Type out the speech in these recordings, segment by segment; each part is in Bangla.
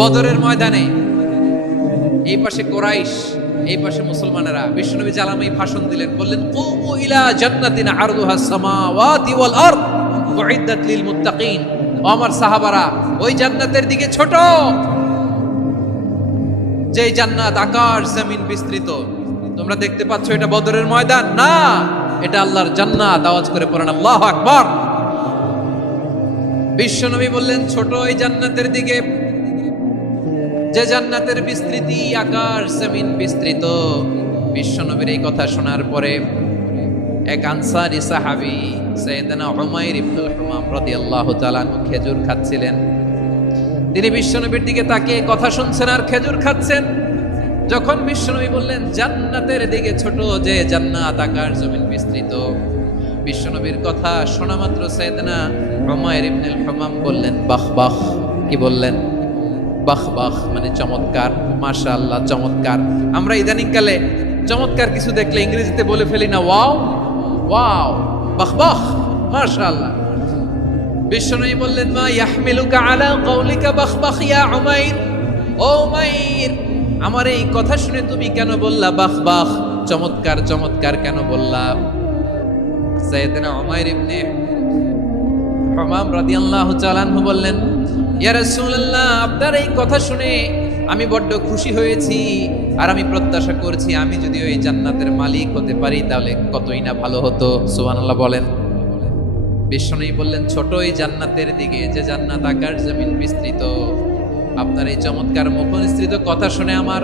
বদরের ময়দানে এই পাশে কোরাইশ, এই পাশে মুসলমানেরা। বিশ্বনবী জালামি ভাষণ দিলেন, বললেন কুমু ইলা জান্নাতিন আরদুহা সামাওয়াতি ওয়াল আরদ উইদ্দাত লিল মুত্তাকিন। ও আমার সাহাবারা, ওই জান্নাতের দিকে ছোট, যে জান্নাত আকাশ জমিন বিস্তৃত। তোমরা দেখতে পাচ্ছ এটা বদরের ময়দান না, এটা আল্লাহর জান্নাত। আওয়াজ করে পড়েন আল্লাহু আকবার। বিশ্বনবী বললেন ছোট ওই জান্নাতের দিকে, যে জান্নাতের বিস্তৃতি আকাশ জমিন বিস্তৃত। বিশ্বনবীর এই কথা শোনার পরে এক আনসারী সাহাবী সাইয়েদনা উমাইর ইবনুল হুমাম রাদিয়াল্লাহু তাআলা খেজুর খাচ্ছিলেন। তিনি বিশ্বনবীর দিকে তাকিয়ে কথা শুনছেন আর খেজুর খাচ্ছেন। যখন বিশ্বনবী বললেন জান্নাতের দিকে ছোট, যে জান্নাত আকাশ জমিন বিস্তৃত, বিশ্বনবীর কথা শোনা মাত্র সাইয়েদনা উমাইর ইবনুল হুমাম বললেন বাহ বাহ। কি বললেন? বাহ বাহ, মানে চমৎকার, মাশাআল্লাহ, চমৎকার। আমরা ইদানিং কালে চমৎকার কিছু দেখলে ইংরেজিতে বলে ফেলি না ওয়াও ওয়াও, বাহ বাহ, মাশাআল্লাহ। বিশ্বনবী বললেন মা ইয়াহমিলুকা আলা কওলিকা বাহ বাহ ইয়া উমাইর। ও উমাইর, আমার এই কথা শুনে তুমি কেন বললা বাহ বাহ, চমৎকার চমৎকার কেন বললা? সাইয়েদনা উমাইর ইবনে হুমাম রাদিয়াল্লাহু তাআলা আনহু বললেন ইয়া রাসূলুল্লাহ, আপনার এই কথা শুনে আমি বড্ড খুশি হয়েছি, আর আমি প্রত্যাশা করছি আমি যদি ওই জান্নাতের মালিক হতে পারি তাহলে কতই না ভালো হতো। সুবহানাল্লাহ বলেন। বিশ্বনবী বললেন ছোট ওই জান্নাতের দিকে, যে জান্নাত আকাশ জমিন বিস্তৃত। আপনার এই চমৎকার মুখনিসৃত কথা শুনে আমার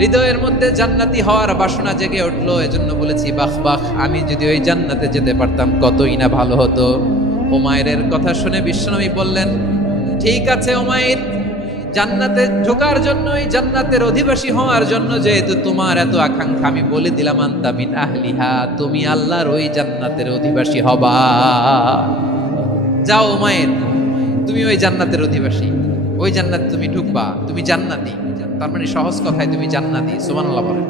হৃদয়ের মধ্যে জান্নাতি হওয়ার বাসনা জেগে উঠলো, এজন্য বলেছি বাহ বাহ, আমি যদি ওই জান্নাতে যেতে পারতাম কতই না ভালো হতো। উমাইরের কথা শুনে বিশ্বনবী বললেন ঠিক আছে উমাইর, জান্নাতে ঢোকার জন্য, এই জান্নাতের অধিবাসী হওয়ার জন্য যেহেতু তোমার এত আকাঙ্ক্ষা, আমি বলে দিলাম আনতা মিন আহলিহা, তুমি আল্লাহর ওই জান্নাতের অধিবাসী হবা। যাও উমাইর, তুমি ওই জান্নাতের অধিবাসী, ওই জান্নাতে তুমি ঢুকবা, তুমি জান্নাতি। তার মানে সহজ কথায় তুমি জান্নাতি। সুবহানাল্লাহ বলেন।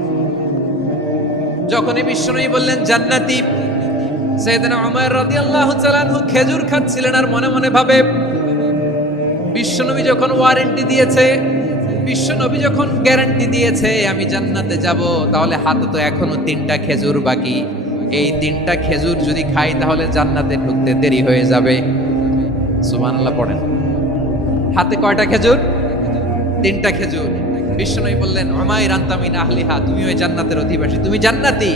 যখনই বিশ্বনবী বললেন জান্নাতি, সাইয়েদনা উমর রাদিয়াল্লাহু তাআলা আনহু খেজুর খাচ্ছিলেন আর মনে মনে ভাবে বিশ্বনবী যখন ওয়ারেন্টি দিয়েছে, বিশ্বনবী যখন গ্যারান্টি দিয়েছে আমি জান্নাতে যাব, তাহলে হাতে তো এখনো 3টা খেজুর বাকি। এই 3টা খেজুর যদি খাই তাহলে জান্নাতে ঢুকতে দেরি হয়ে যাবে। সুবহানাল্লাহ পড়েন। হাতে কয়টা খেজুর? 3টা খেজুর। বিশ্বনবী বললেন উমাইর আনতা মিন আহলিহা, তুমি ওই জান্নাতের অধিবাসী, তুমি জান্নাতি।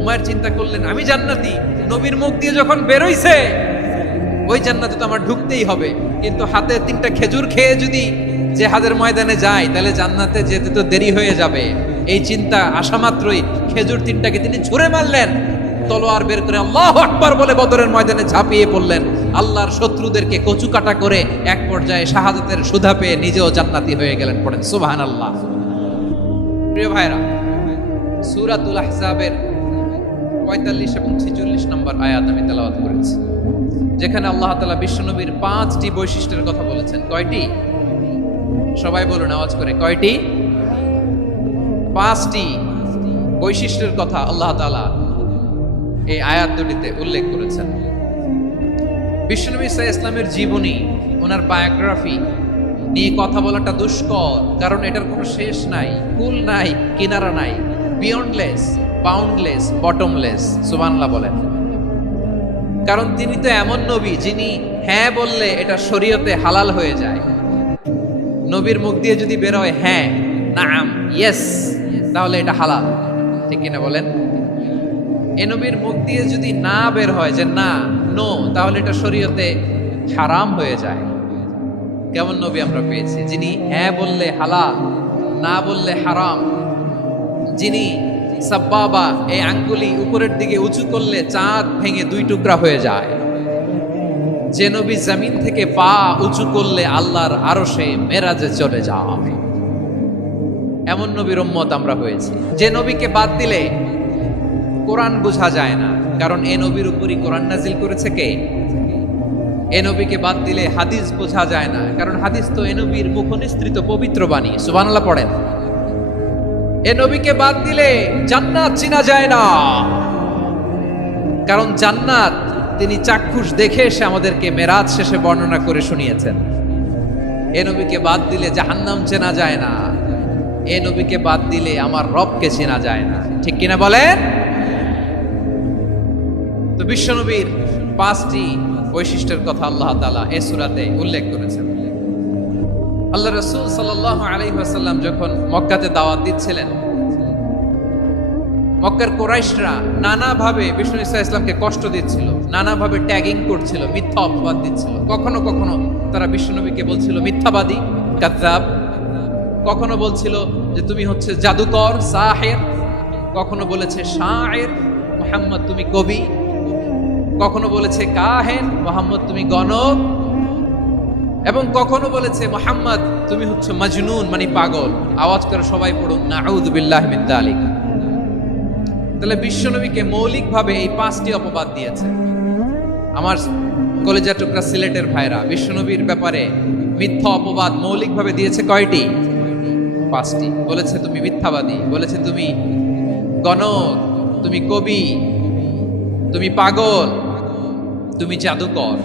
উমাইর চিন্তা করলেন আমি জান্নাতি, নবীর মুখ দিয়ে যখন বের হইছে ওই জান্নাতে তো আমার ঢুকতেই হবে, কিন্তু হাতে 3টা খেজুর খেয়ে যদি জিহাদের ময়দানে যাই তাহলে জান্নাতে যেতে তো দেরি হয়ে যাবে। এই চিন্তা আসা মাত্রই খেজুর 3টাকে তিনি ছুঁড়ে মারলেন, তলোয়ার বের করে আল্লাহু আকবার বলে বদরের ময়দানে ঝাঁপিয়ে পড়লেন। আল্লাহর শত্রুদেরকে কচু কাটা করে এক পর্যায়ে শাহাদাতের সুধা পেয়ে নিজেও জান্নাতি হয়ে গেলেন। পড়েন সুবহানাল্লাহ। প্রিয় ভাইরা, সূরাতুল আহজাবের 45 এবং 46 নম্বর আয়াত আমি তেলাওয়াত করেছি, যেখানে আল্লাহ তাআলা বিশ্বনবীর 5টি বৈশিষ্ট্যের কথা বলেছেন। কয়টি? সবাই বলুন আওয়াজ করে, কয়টি? 5টি বৈশিষ্ট্যের কথা আল্লাহ তাআলা এই আয়াত দুটিতে উল্লেখ করেছেন। বিশ্বনবী সাল্লাল্লাহু আলাইহি ইসলামের জীবনী, ওনার বায়োগ্রাফি নিয়ে কথা বলাটা দুষ্কর, কারণ এটার কোনো শেষ নাই, কুল নাই, কিনারা নাই, বিয়ন্ডলেস, বাউন্ডলেস, বটমলেস। সুবহানাল্লাহ বলেন। কারণ তিনি তো এমন নবী যিনি হ্যাঁ বললে এটা শরীয়তে হালাল হয়ে যায়। নবীর মুখ দিয়ে যদি বের হয় হ্যাঁ, নাম, ইয়েস, তাহলে এটা হালাল। ঠিক কিনা বলেন? এ নবীর মুখ দিয়ে যদি না বের হয় যে না, নো, তাহলে এটা শরীয়তে হারাম হয়ে যায়। কেমন নবী আমরা পেয়েছি, যিনি হ্যাঁ বললে হালাল, না বললে হারাম, যিনি সাব্বাবা, এই আঙ্গুলি উপরের দিকে উঁচু করলে চাঁদ ভেঙে 2 টুকরা হয়ে যায়, যে নবী জমিন থেকে পা উঁচু করলে আল্লাহর আরশে মেরাজে চলে যায়, এমন নবীর উম্মত আমরা হয়েছি। যে নবীকে বাদ দিলে কোরআন বোঝা যায় না, কারণ এ নবীর উপরই কোরআন নাজিল করেছে কে? এ নবীকে বাদ দিলে হাদিস বোঝা যায় না, কারণ হাদিস তো এ নবীর মুখনিসৃত পবিত্র বাণী। সুবহানাল্লাহ পড়েন। এ নবীকে বাদ দিলে জান্নাত চিনা যায় না, কারণ জান্নাত তিনি চাক্ষুষ দেখে এসে আমাদেরকে মেরাজ শেষে বর্ণনা করে শুনিয়েছেন। এ নবীকে বাদ দিলে জাহান্নাম চেনা যায় না, এ নবীকে বাদ দিলে আমার রবকে চেনা যায় না। ঠিক কিনা বলেন? তো বিশ্বনবীর 5টি বৈশিষ্ট্যের কথা আল্লাহ তাআলা এই সূরাতে উল্লেখ করেছেন। আল্লাহ রাসূল সাল্লাল্লাহু আলাইহি ওয়াসাল্লাম যখন মক্কাতে দাওয়াত দিচ্ছিলেন, মক্কার কুরাইশরা নানাভাবে বিষ্ণু ঈসা ইসলামকে কষ্ট দিচ্ছিল, নানাভাবে ট্যাগিং করছিল, মিথ্যা অপবাদ দিচ্ছিল। কখনো কখনো তারা বিশ্বনবীকে বলছিল মিথ্যাবাদী, কাযযাব। কখনো বলছিল যে তুমি হচ্ছে জাদুকর, সাহির। কখনো বলেছে শায়ের, মুহাম্মদ তুমি কবি। কখনো বলেছে কাহেন, মুহাম্মদ তুমি গণক। এবং কখনো বলেছে মুহাম্মদ তুমি হচ্ছে মাজনুন, মানে পাগল। আওয়াজ করে সবাই পড়ুন নাউযু বিল্লাহি মিন যালিক। তাহলে বিশ্বনবীকে মৌলিকভাবে এই 5টি অপবাদ দিয়েছে। আমার কলেজা টুকরা সিলেটের ভাইরা, বিশ্বনবীর ব্যাপারে মিথ্যা অপবাদ মৌলিকভাবে দিয়েছে কয়টি? 5টি। বলেছে তুমি মিথ্যাবাদী, বলেছে তুমি গণক, তুমি কবি, তুমি পাগল, তুমি জাদুকর।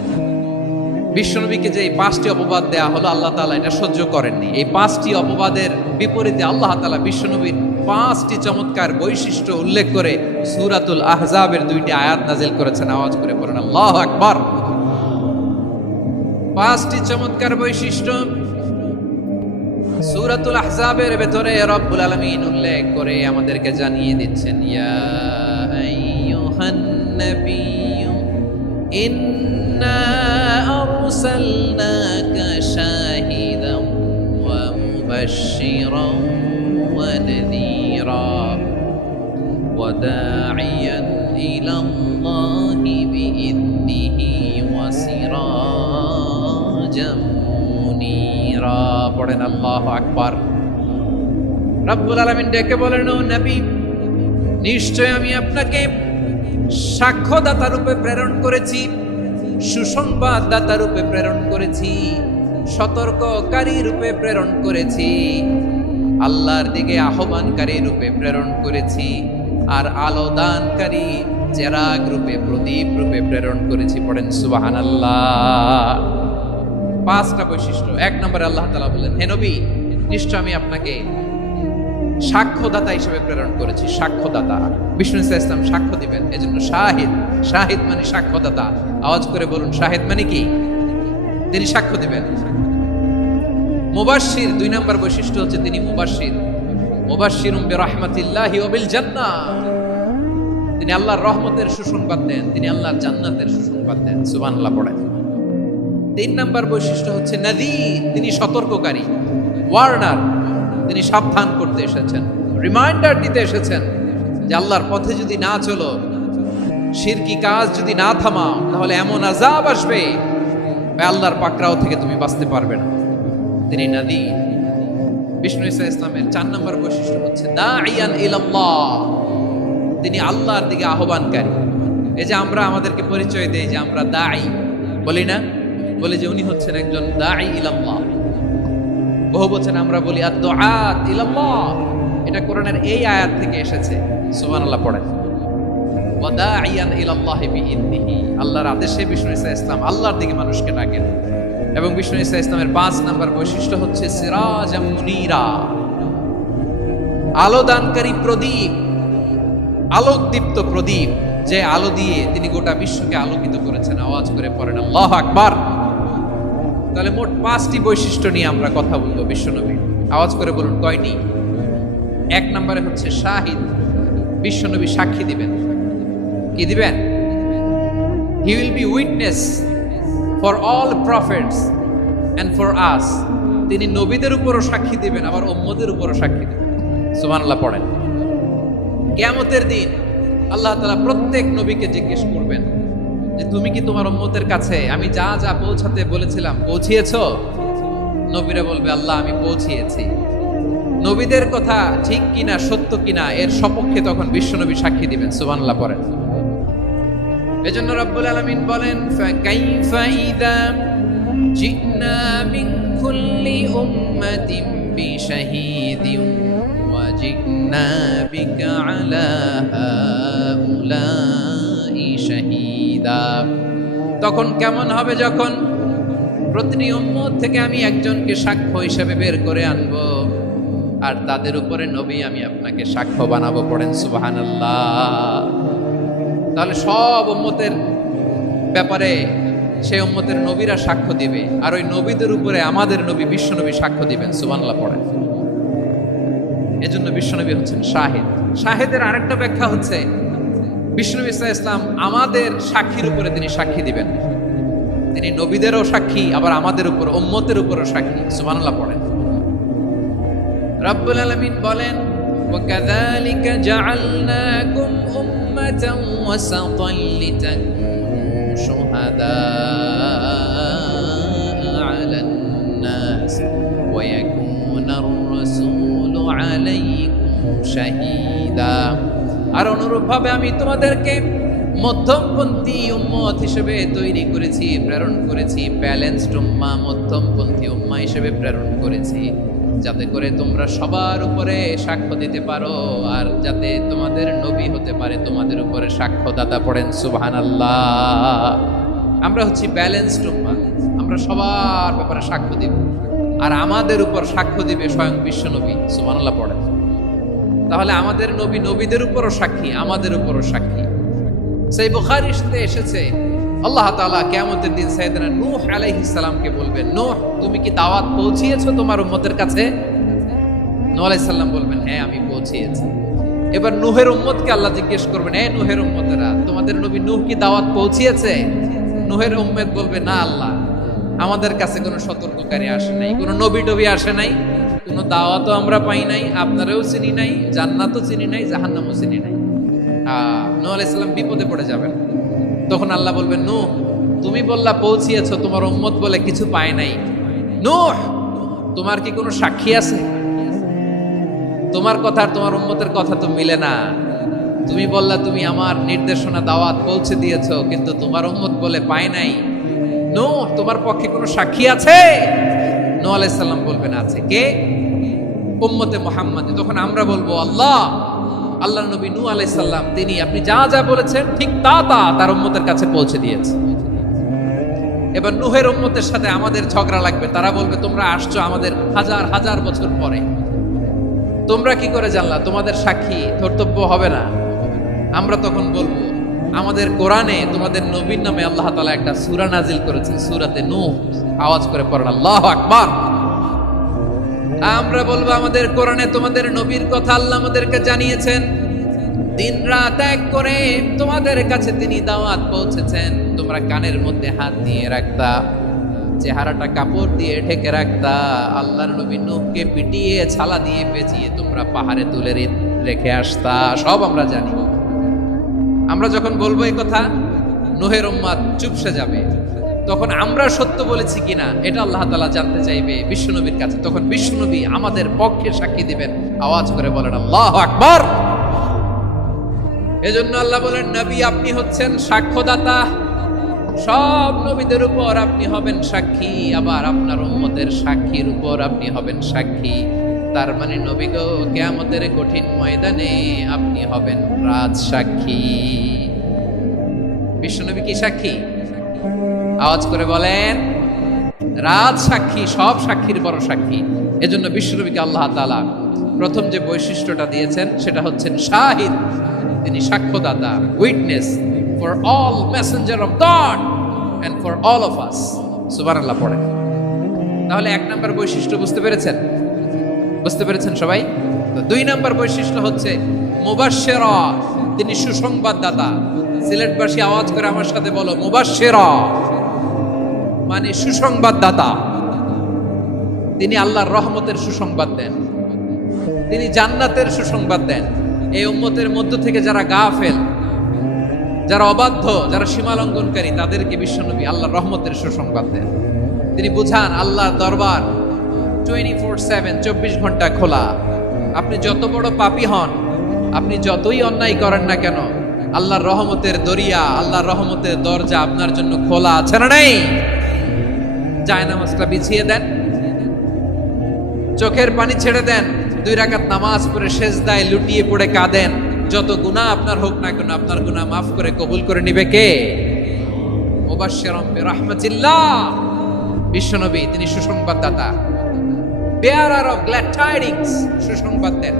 বিশ্বনবীকে যে এই 5টি অপবাদ দেয়া হলো, আল্লাহ তাআলা এটা সহ্য করেননি। এই 5টি অপবাদের বিপরীতে আল্লাহ তাআলা বিশ্বনবীর 5টি চমৎকার বৈশিষ্ট্য উল্লেখ করে সূরাতুল আহজাবের 2টি আয়াত নাজিল করেছেন। আওয়াজ করে পড়েন আল্লাহু আকবার। 5টি চমৎকার বৈশিষ্ট্য সূরাতুল আহজাবের ভেতরে রব্বুল আলামিন উল্লেখ করে আমাদেরকে জানিয়ে দিচ্ছেন, ইয়া আইয়ুহান নাবিয়্যু ইন্না আরসালনাকা শাহিদান ওয়া মুবাশশিরান ওয়া নাযীরা ওয়া দাঈয়ান ইলাল্লাহি বিইذনিহি ওয়া সিরাজাম মুনীরা। পড়েন আল্লাহু আকবার। রব্বুল আলামিন ডেকে বলেন, ও নবী, নিশ্চয় আমি আপনাকে সাক্ষ্যদাতা রূপে প্রেরণ করেছি, সুসংবাদদাতা রূপে প্রেরণ করেছি, সতর্ককারী রূপে প্রেরণ করেছি, আল্লাহর দিকে আহ্বানকারী রূপে প্রেরণ করেছি, আর আলো দানকারী চেরাগ রূপে, প্রদীপ রূপে প্রেরণ করেছি। পড়েন সুবহানাল্লাহ। 5টা বৈশিষ্ট্য। 1 নম্বরে আল্লাহ তাআলা বলেন, হে নবী, নিশ্চয় আমি আপনাকে সাক্ষ্যদাতা হিসেবে প্রেরণ করেছি। সাক্ষ্যদাতা, বিষ্ণু ঈসা ইসলাম সাক্ষ্য দিবেন, এজন্য শাহিদ। শাহিদ মানে সাক্ষ্যদাতা। আওয়াজ করে বলুন, শাহিদ মানে কি? তিনি সাক্ষ্য দিবেন। মুবাশশির, 2 নম্বর বৈশিষ্ট্য হচ্ছে তিনি মুবাশশির। মুবাশশিরুম বিরাহমাতিল্লাহি ওয়া বিল জান্নাহ। তিনি আল্লাহর রহমতের সুসংবাদ দেন, তিনি আল্লাহর জান্নাতের সুসংবাদ দেন। সুবহানাল্লাহ পড়েন। 3 নম্বর বৈশিষ্ট্য হচ্ছে নাযীর, তিনি সতর্ককারী, ওয়ার্নার। তিনি সাবধান করতে এসেছেন, রিমাইন্ডার দিতে এসেছেন যে আল্লাহর পথে যদি না চলো, শিরকি কাজ যদি না থামাও, তাহলে এমন আযাব আসবে আল্লাহর পাকড়াও থেকে তুমি বাঁচতে পারবে না। তিনি নাযীর। বিষ্ণু ঈসা ইসলামের 4 নম্বর বৈশিষ্ট্য হচ্ছে দাঈয়ান ইলাল্লাহ, তিনি আল্লাহর দিকে আহ্বানকারী। এই যে আমরা আমাদেরকে পরিচয় দেই যে আমরা দাঈ, বলি না? বলি যে উনি হচ্ছেন একজন দাঈ ইলাল্লাহ। বহু বচন আমরা বলি আদ-দুআত ইলাল্লাহ। এটা কোরআনের এই আয়াত থেকে এসেছে। সুবহানাল্লাহ পড়েন। ওয়া দাঈয়ান ইলাল্লাহি বিইذনিহি, আল্লাহর আদেশে বিষ্ণু ঈসা ইসলাম আল্লাহর দিকে মানুষকে ডাকেন। এবং বিষ্ণু ঈসা ইসলামের 5 নম্বর বৈশিষ্ট্য হচ্ছে সিরাজাম মুনীরা, আলো দানকারী প্রদীপ, আলোকদীপ্ত প্রদীপ, যে আলো দিয়ে তিনি গোটা বিশ্বকে আলোকিত করেছেন। আওয়াজ করে পড়েন আল্লাহু আকবার। তাহলে মোট 5টি বৈশিষ্ট্য নিয়ে আমরা কথা বলবো বিশ্বনবী। আওয়াজ করে বলুন কয়টি? 1 নম্বরে হচ্ছে শাহিদ, বিশ্বনবী সাক্ষী দিবেন। কি দিবেন? He will be witness for all prophets and for us. তিনি নবীদের উপরও সাক্ষী দিবেন, আবার উম্মতের উপরও সাক্ষী দিবেন। সুবহানাল্লাহ পড়েন। কিয়ামতের দিন আল্লাহ তাআলা প্রত্যেক নবীকে জিজ্ঞেস করবেন যে তুমি কি তোমার উম্মতের কাছে আমি যা যা পৌঁছাতে বলেছিলাম পৌঁছিয়েছো? নবীরা বলবে আল্লাহ আমি পৌঁছিয়েছি। নবীদের কথা ঠিক কিনা, সত্য কিনা, এর সপক্ষে তখন বিশ্বনবী সাক্ষী দিবেন। সুবহানাল্লাহ পড়েন। এজন্য রব্বুল আলামিন বলেন, ফাকাইফা ইযা জিনা মিন কুল্লি উম্মাতিন বিশাহীদিন ওয়া জিনা বিকা আলা হাউলাই শাহীদা। তখন কেমন হবে যখন প্রতিটি উম্মত থেকে আমি একজনকে সাক্ষ্য হিসেবে বের করে আনবো, আর তাদের উপরে নবী আমি আপনাকে সাক্ষ্য বানাবো। পড়েন সুবহানাল্লাহ। তাহলে সব উম্মতের ব্যাপারে সেই উম্মতের নবীরা সাক্ষ্য দিবে, আর ওই নবীদের উপরে আমাদের নবী বিশ্বনবী সাক্ষ্য দিবেন। সুবহানাল্লাহ পড়েন। এজন্য বিশ্বনবী হচ্ছেন শাহিদ। শাহিদের আরেকটা ব্যাখ্যা হচ্ছে বিশ্বনবী সাল্লাল্লাহু আলাইহি ওয়াসাল্লাম আমাদের সাক্ষীর উপরে তিনি সাক্ষী দিবেন। তিনি নবীদেরও সাক্ষী, আবার আমাদের উপর উম্মতের উপরও সাক্ষী। সুবহানাল্লাহ পড়েন। রব্বুল আলামিন বলেন, وَكَذَلِكَ جَعَلْنَاكُمْ أُمَّةً وَسَطًا لِتَكُونُوا شُهَدَاءَ عَلَى النَّاسِ وَيَكُونَ الرَّسُولُ عَلَيْكُمْ شَهِيدًا। আর অনুরূপভাবে আমি তোমাদেরকে মধ্যমপন্থী উম্মত হিসেবে তৈরি করেছি, প্রেরণ করেছি। ব্যালেন্সড উম্মাহ, মধ্যমপন্থী উম্মাহ হিসেবে প্রেরণ করেছি, যাতে করে তোমরা সবার উপরে সাক্ষ্য দিতে পারো, আর যাতে তোমাদের নবী হতে পারে তোমাদের উপরে সাক্ষ্যদাতা। পড়েন সুবহানাল্লাহ। আমরা হচ্ছি ব্যালেন্সড উম্মাহ, আমরা সবার ব্যাপারে সাক্ষ্য দিব, আর আমাদের উপর সাক্ষ্য দিবে স্বয়ং বিশ্বনবী। সুবহানাল্লাহ পড়েন। তাহলে আমাদের নবী নবীদের উপরও সাক্ষী, আমাদের উপরও সাক্ষী। সেই বুখারীতে এসেছে আল্লাহ তাআলা কিয়ামতের দিন সাইয়েদনা নূহ আলাইহিস সালামকে বলবেন, নূহ তুমি কি দাওয়াত পৌঁছিয়েছো তোমার উম্মতের কাছে? নূহ আলাইহিস সালাম বলবেন, হ্যাঁ আমি পৌঁছিয়েছি। এবার নূহের উম্মতকে আল্লাহ জিজ্ঞেস করবেন, হে নূহের উম্মতেরা, তোমাদের নবী নূহ কি দাওয়াত পৌঁছিয়েছে? নূহের উম্মত বলবে, না আল্লাহ, আমাদের কাছে কোনো সতর্ককারী আসে নাই, কোনো নবী টবি আসে নাই, কোনো দাওয়াতও আমরা পাই নাই, আপনারাও চিনি নাই, জান্নাতও চিনি নাই, জাহান্নামও চিনি নাই। নূহ আলাইহিস সালাম বিপদে পড়ে যাবেন। তখন আল্লাহ বলবেন, নূহ তুমি বললা পৌঁছিয়েছো, তোমার উম্মত বলে কিছু পায় নাই। নূহ তোমার কি কোনো সাক্ষী আছে? তোমার কথা আর তোমার উম্মতের কথা তো মিলে না। তুমি বললা তুমি আমার নির্দেশনা দাওয়াত পৌঁছে দিয়েছো, কিন্তু তোমার উম্মত বলে পায় নাই। নূহ তোমার পক্ষে কোনো সাক্ষী আছে? নূহ আলাইহিস সালাম বলবেন, আছে। কে? উম্মতে মুহাম্মাদ। তখন আমরা বলবো, আল্লাহ নবী নূহ আলাইহিস সালাম তিনি আপনি যা যা বলেছেন ঠিক তা তার উম্মতের কাছে পৌঁছে দিয়েছে। এবার নূহের উম্মতের সাথে আমাদের ঝগড়া লাগবে। তারা বলবে, তোমরা আসছো আমাদের হাজার হাজার বছর পরে, তোমরা কি করে জানলা? তোমাদের সাক্ষী কর্তব্য হবে না। আমরা তখন বলবো, আমাদের কোরআনে তোমাদের নবীর নামে আল্লাহ তাআলা একটা সূরা নাজিল করেছেন, সূরাতে নূহ। আওয়াজ করে পড়েন আল্লাহু আকবার। আমরা বলবো, আমাদের কোরআনে তোমাদের নবীর কথা আল্লাহ আমাদেরকে জানিয়েছেন, দিন রাত এক করে তোমাদের কাছে তিনি দাওয়াত পৌঁছেছেন। তোমরা কানের মধ্যে হাত দিয়ে রাখতা, চেহারাটা কাপড় দিয়ে ঢেকে রাখতা, আল্লাহর নবী নূহকে পিটিয়ে ছালা দিয়ে পেঁচিয়ে তোমরা পাহাড়ে তুলে রেখে আসতা, সব আমরা জানি। আমরা যখন বলবো এই কথা, নূহের উম্মত চুপসে যাবে। তখন আমরা সত্য বলেছি কিনা এটা আল্লাহ তাআলা জানতে চাইবে বিশ্বনবীর কাছে। তখন বিশ্বনবী আমাদের পক্ষে সাক্ষী দিবেন। আওয়াজ করে বলেন আল্লাহু আকবার। এজন্য আল্লাহ বলেন, নবী আপনি হচ্ছেন সাক্ষ্যদাতা, সব নবীদের উপর আপনি হবেন সাক্ষী, আবার আপনার উম্মতের সাক্ষীর উপর আপনি হবেন সাক্ষী। তার মানে নবী গো, কিয়ামতের কঠিন ময়দানে আপনি হবেন রাজ সাক্ষী। বিশ্বনবী কি সাক্ষী? আওয়াজ করে বলেন, রাজ সাক্ষী, সব সাক্ষীর বড় সাক্ষী। এজন্য বিশ্বনবীকে আল্লাহ তাআলা প্রথম যে বৈশিষ্ট্যটা দিয়েছেন সেটা হচ্ছেন শাহিদ। তিনি সাক্ষ্যদাতা, witness for all messenger of God and for all of us. সুবহানাল্লাহ পড়েন। তাহলে এক নাম্বার বৈশিষ্ট্য বুঝতে পেরেছেন? বুঝতে পেরেছেন সবাই? তো দুই নাম্বার বৈশিষ্ট্য হচ্ছে মুবাশশিরা, তিনি সুসংবাদদাতা। সিলেটবাসী আওয়াজ করে আমার সাথে বলো, মুবাশশিরা মানে সুসংবাদদাতা। তিনি আল্লাহর রহমতের সুসংবাদ দেন, তিনি জান্নাতের সুসংবাদ দেন। এই উম্মতের মধ্য থেকে যারা গাফেল, যারা অবাধ্য, যারা সীমা লঙ্ঘনকারী, তাদেরকে বিশ্বনবী আল্লাহর রহমতের সুসংবাদ দেন। তিনি বুঝান আল্লাহর দরবার 24/7, 24 ঘন্টা খোলা। আপনি যত বড় পাপী হন, আপনি যতই অন্যায় করেন না কেন, আল্লাহর রহমতের দরিয়া, আল্লাহর রহমতের দরজা আপনার জন্য খোলা আছে না নেই? জায়নামাজটা বিছিয়ে দেন, চোখের পানি ছেড়ে দেন, 2 রাকাত নামাজ পড়ে সেজদায় লুটিয়ে পড়ে কাঁদেন। যত গুনাহ আপনার হোক না কেন, আপনার গুনাহ মাফ করে কবুল করে নিবে কে? মুবাশশিরাম বিরাহমাতিল্লাহ। বিশ্বনবী তিনি সুসংবাদদাতা, বেয়ারার অফ গ্ল্যাড টাইডিংস, সুসংবাদ দেন।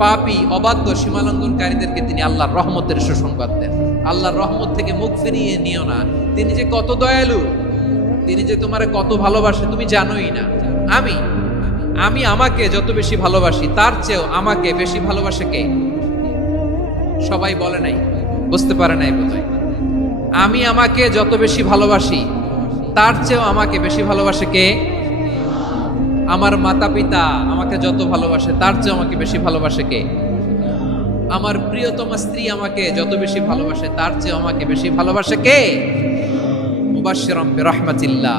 পাপী অবাধ্য সীমালঙ্ঘনকারীদেরকে তিনি আল্লাহর রহমতের সুসংবাদ দেন। আল্লাহর রহমত থেকে মুখ ফিরিয়ে নিও না। তিনি যে কত দয়ালু, তিনি যে তোমারে কত ভালোবাসে তুমি জানোই না। আমি আমাকে যত বেশি ভালোবাসি তার চেয়েও আমাকে বেশি ভালোবাসে কে? সবাই বলে নাই, বুঝতে পারে নাই বোধহয়। আমি আমাকে যত বেশি ভালোবাসি তার চেয়েও আমাকে বেশি ভালোবাসে কে? আমার মাতা পিতা আমাকে যত ভালোবাসে তার চেয়েও আমাকে বেশি ভালোবাসে কে? আমার প্রিয়তমা স্ত্রী আমাকে যত বেশি ভালোবাসে তার চেয়েও আমাকে বেশি ভালোবাসে কে? মুবাশশিরাম বিরহমাতিল্লাহ,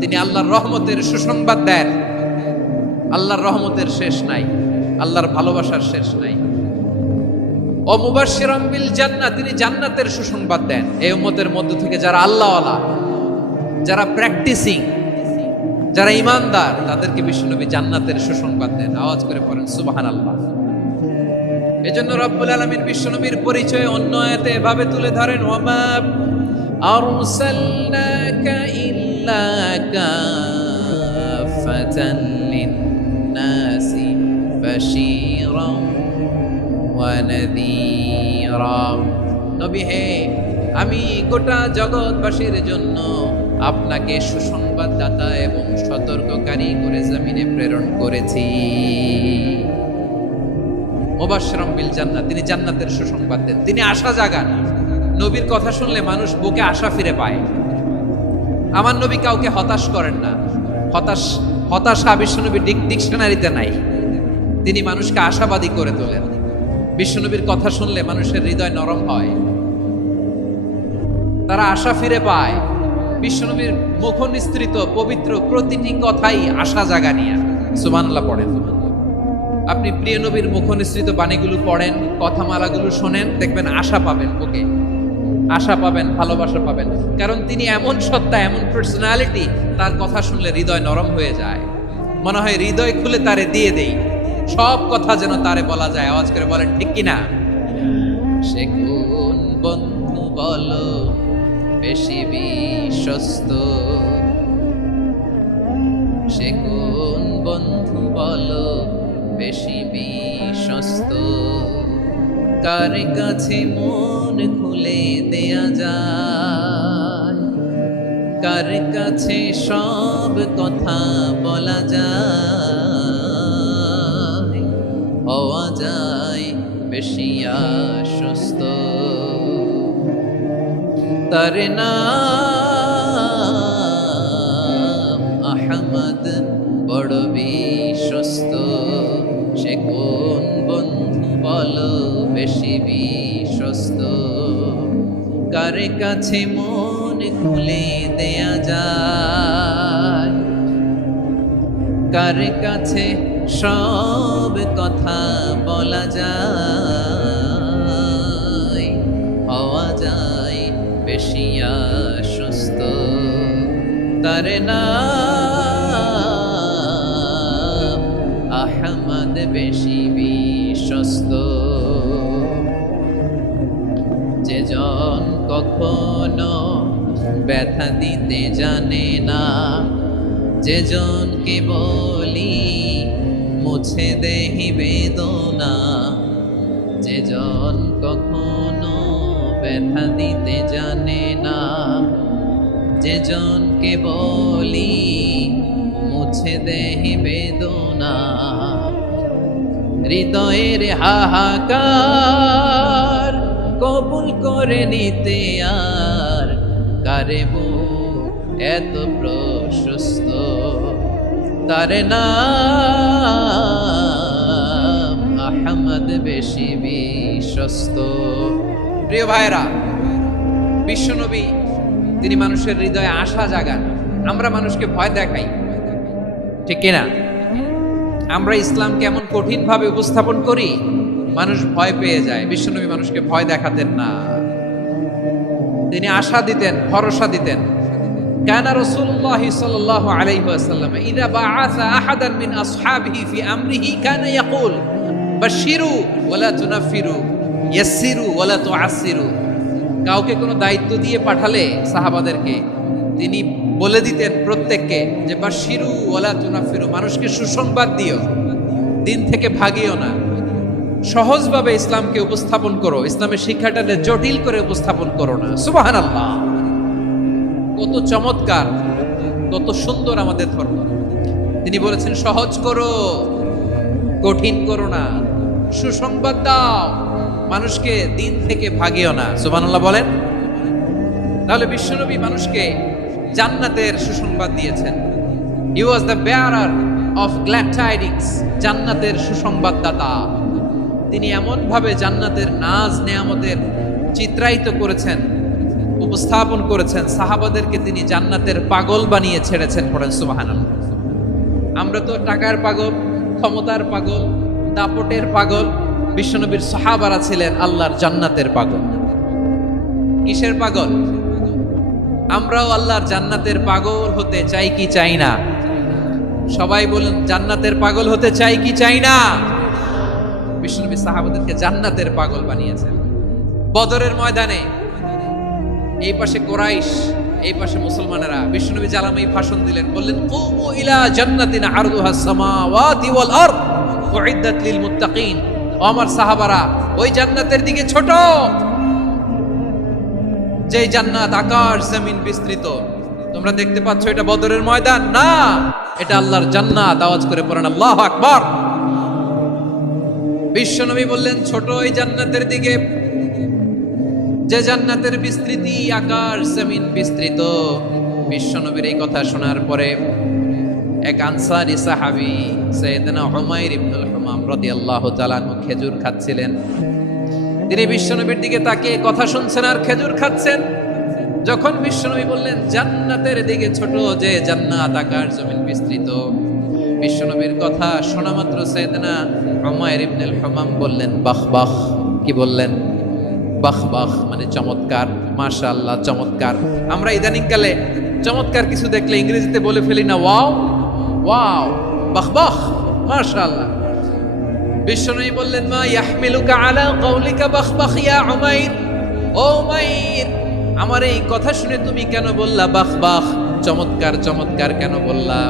তিনি আল্লাহর রহমতের সুসংবাদ দেন। আল্লাহর রহমতের শেষ নাই, আল্লাহর ভালোবাসার শেষ নাই। ও মুবাশশিরাম বিল জান্নাহ, তিনি জান্নাতের সুসংবাদ দেন। এই উম্মতের মধ্য থেকে যারা আল্লাহওয়ালা, যারা প্র্যাকটিসিং, যারা ইমানদার, তাদেরকে বিশ্বনবী জান্নাতের সুসংবাদ দেন। আওয়াজ করে পড়েন সুবহানাল্লাহ। এজন্য রব্বুল আলামিন বিশ্বনবীর পরিচয় অন্য আয়াতে এভাবে তুলে ধরেন, ওয়ামা আরসালনাকা ইল্লা কাফাতান লিন-নাসি বাশীরান ওয়া নাযীরা। নবী হে, আমি গোটা জগৎবাসীর জন্য আপনাকে সুসংবাদদাতা এবং সতর্ককারী করে জমিনে প্রেরণ করেছি। মুবাশশিরাম বিল জান্নাহ, তিনি জান্নাতের সুসংবাদ দেন, তিনি আশা জাগান। নবীর কথা শুনলে মানুষ বুকে আশা ফিরে পায়। আমার নবী কাউকে হতাশ করেন না। হতাশা বিশ্বনবীর ডিকশনারিতে নাই। তিনি মানুষকে আশাবাদী করে তোলেন। বিশ্বনবীর কথা শুনলে মানুষের হৃদয় নরম হয়, তারা আশা ফিরে পায়। বিশ্বনবীর মুখ নিঃসৃত পবিত্র প্রতিটি কথাই আশা জাগানিয়া। সুবহানাল্লাহ পড়েন। আপনি প্রিয় নবীর মুখ নিঃসৃত বাণীগুলো পড়েন, কথামালাগুলো শোনেন, দেখবেন আশা পাবেন, বুকে আশা পাবেন, ভালোবাসা পাবেন। কারণ তিনি এমন সত্তা, এমন পার্সোনালিটি, তার কথা শুনলে হৃদয় নরম হয়ে যায়। মনে হয় হৃদয় খুলে তারে দিয়ে দেই, সব কথা যেন তারে বলা যায়। আওয়াজ করে বলেন ঠিক কিনা? সে কোন বন্ধু বলো বেশি বিশ্বস্ত, সে কোন বন্ধু বলো বেশি বিশ্বস্ত, কার কাছে মন খুলে দেয়া যায়, কার কাছে সব কথা বলা যায়, হওয়া যায় বেশি আশ্বস্ত। তার নাম আহমদ, বড় বিশ্বস্ত। সে কোন বন্ধু বলো বেশি বিশ্বস্ত, কার কাছে মন খুলে দেয়া যায়, কার কাছে সব কথা বলা যায়, হওয়া যায় বেশি আশ্বস্ত। তার নাম আহমদ, বেশি বিশ্বস্ত। যে জন কখনো ব্যথা দিতে জানে না, যে জনকে বলি মুছে দেহি বেদনা, যে জন কখনো ব্যথা দিতে জানে না, যে জনকে বলি মুছে দেহি বেদনা, হৃদয়ের হাহাকার কবুল করে নিতে আর কারে বুক এত প্রশস্ত। তার নাম আহমদ, বেশি বিশ্বস্ত। প্রিয় ভাইরা, বিশ্বনবী তিনি মানুষের হৃদয়ে আশা জাগান। আমরা মানুষকে ভয় দেখাই, ঠিক কিনা? আমরা ইসলামকে এমন কঠিন ভাবে উপস্থাপন করি, মানুষ ভয় পেয়ে যায়। বিশ্বনবী মানুষকে ভয় দেখাতেন না, তিনি আশা দিতেন, ভরসা দিতেন। কানা রাসূলুল্লাহ সাল্লাল্লাহু আলাইহি ওয়াসাল্লাম ইযা বাআসা আহাদান মিন আসহাবিহি ফি আমরিহি কানা ইয়াকুল বাশশিরু ওয়ালা তুনাফিরু, ইয়াসসিরু ওয়ালা তুআসসিরু। কাউকে কোনো দায়িত্ব দিয়ে পাঠালে সাহাবাদেরকে তিনি বলে দিতেন প্রত্যেককে যে বাশিরু ওয়ালা তুনাফিরু, মানুষকে সুসংবাদ দিও, দিন থেকে ভাগিও না, সহজভাবে ইসলামকে উপস্থাপন করো, ইসলামের শিক্ষাটাকে জটিল করে উপস্থাপন করো না। সুবহানাল্লাহ, কত চমৎকার, কত সুন্দর আমাদের ধর্ম। তিনি বলেছেন সহজ করো, কঠিন করো না, সুসংবাদ দাও, মানুষকে দিন থেকে ভাগিও না। সুবহানাল্লাহ বলেন। তাহলে বিশ্বনবী মানুষকে জান্নাতের সুসংবাদ দিয়েছেন। He was the bearer of glad tidings, জান্নাতের সুসংবাদদাতা। তিনি এমন ভাবে জান্নাতের নাজ নেয়ামতের চিত্রায়িত করেছেন, উপস্থাপন করেছেন, সাহাবাদেরকে তিনি জান্নাতের পাগল বানিয়ে ছেড়েছেন। পড়েন সুবহানাল্লাহ। আমরা তো টাকার পাগল, ক্ষমতার পাগল, দাপটের পাগল। বিশ্বনবীর সাহাবারা ছিলেন আল্লাহর জান্নাতের পাগল। কিসের পাগল? আমরাও আল্লাহর জান্নাতের পাগল হতে চাই কি চাই না? সবাই বলুন, জান্নাতের পাগল হতে চাই কি চাই না? বিশ্বনবী সাহাবাদেরকে জান্নাতের পাগল বানিয়েছেন। বদরের ময়দানে এই পাশে কোরাইশ, এই পাশে মুসলমানেরা। বিশ্বনবী জালামি ভাষণ দিলেন, বললেন কুমু ইলা জান্নাতিন আরদুহাস সামাওয়াতি ওয়াল আরদ উইদ্দাত লিল মুত্তাকিন। ও আমার সাহাবারা, ওই জান্নাতের দিকে ছোট, যে জান্নাত আকাশ জমিন বিস্তৃত। তোমরা দেখতে পাচ্ছ এটা বদরের ময়দান না, এটা আল্লাহর জান্নাত। আওয়াজ করে পড়েন আল্লাহু আকবার। বিশ্বনবী বললেন ছোট ওই জান্নাতের দিকে, যে জান্নাতের বিস্তৃতি আকাশ জমিন বিস্তৃত। বিশ্বনবীর এই কথা শোনার পরে এক আনসারী সাহাবী সাইয়েদনা উমাইর ইবনুল হুমাম রাদিয়াল্লাহু তাআলা আনহু খেজুর খাচ্ছিলেন। তিনি বিশ্বনবীর দিকে তাকিয়ে কথা শুনছেন আর খেজুর খাচ্ছেন। যখন বিশ্বনবী বললেন জান্নাতের দিকে ছোট, যে জান্নাত আকাশ জমিন বিস্তৃত, বিশ্বনবীর কথা শোনা মাত্র সাইয়েদনা উমাইর ইবনুল হুমাম বললেন বাহ বাহ। কি বললেন? বাহ বাহ, মানে চমৎকার, মাশাআল্লাহ, চমৎকার। আমরা ইদানিংকালে চমৎকার কিছু দেখলে ইংরেজিতে বলে ফেলি না ওয়াও ওয়াও, বাহ বাহ, মাশাআল্লাহ। বিশ্বনবী বললেন মা ইয়াহমিলুকা আলা কাউলিকা বাহ বাহ ইয়া উমাইর। ও উমাইর, আমার এই কথা শুনে তুমি কেন বললা বাহ বাহ, চমৎকার চমৎকার কেন বললা?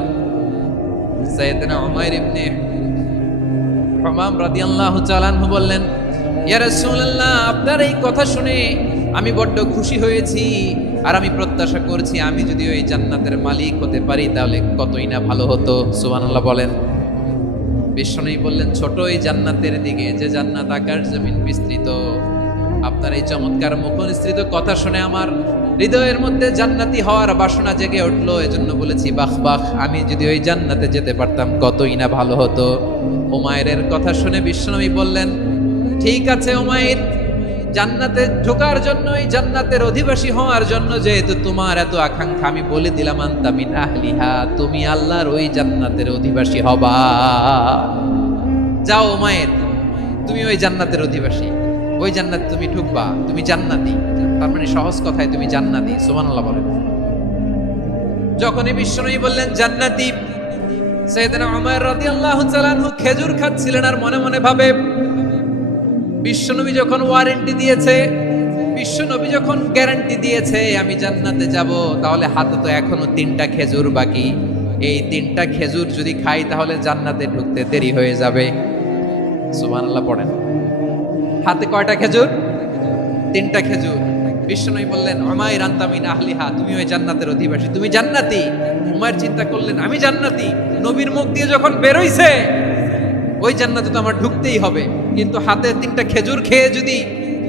সাইয়েদনা উমাইর ইবনে হুমাম রাদিয়াল্লাহু তাআলা আনহু বললেন ইয়া রাসূলুল্লাহ, আপনার এই কথা শুনে আমি বড্ড খুশি হয়েছি, আর আমি প্রত্যাশা করছি আমি যদি ওই জান্নাতের মালিক হতে পারি তাহলে কতই না ভালো হতো। সুবহানাল্লাহ বলেন। বিশ্বনবী বললেন ছোট এই জান্নাতের দিকে, যে জান্নাত আকাশ জমিন বিস্তৃত। আপনার এই চমৎকার মুখনিসৃত কথা শুনে আমার হৃদয়ের মধ্যে জান্নাতি হওয়ার বাসনা জেগে উঠলো, এজন্য বলেছি বাহ বাহ, আমি যদি ওই জান্নাতে যেতে পারতাম কতই না ভালো হতো। উমাইরের কথা শুনে বিশ্বনবী বললেন ঠিক আছে উমাইর, জান্নাতে ঢোকার জন্য, এই জান্নাতের অধিবাসী হওয়ার জন্য যেহেতু তোমার এত আকাঙ্ক্ষা, আমি বলে দিলাম আনতা মিন আহলিহা, তুমি আল্লাহর ওই জান্নাতের অধিবাসী হবা। যাও উমাইর, তুমি ওই জান্নাতের অধিবাসী, ওই জান্নাত তুমি ঢুকবা, তুমি জান্নাতি। তার মানে সহজ কথায় তুমি জান্নাতি। সুবহানাল্লাহ বলেন। যখনই বিশ্বনবী বললেন জান্নাতি, সাইয়েদনা উমাইর রাদিয়াল্লাহু তাআলা আনহু খেজুর খাচ্ছিলেন আর মনে মনে ভাবে বিশ্বনবী যখন ওয়ারেন্টি দিয়েছে, বিশ্বনবী যখন গ্যারান্টি দিয়েছে আমি জান্নাতে যাব, তাহলে হাতে তো এখনো 3টা খেজুর বাকি। এই 3টা খেজুর যদি খাই তাহলে জান্নাতে ঢুকতে দেরি হয়ে যাবে। সুবহানাল্লাহ পড়েন। হাতে কয়টা খেজুর? 3টা খেজুর। বিশ্বনবী বললেন উমাইর আনতা মিন আহলিহা, তুমি ওই জান্নাতের অধিবাসী, তুমি জান্নাতি। উমাইর চিন্তা করলেন আমি জান্নাতি, নবীর মুখ দিয়ে যখন বেরোইছে ওই জান্নাতে তো আমার ঢুকতেই হবে, কিন্তু হাতে 3টা খেজুর খেয়ে যদি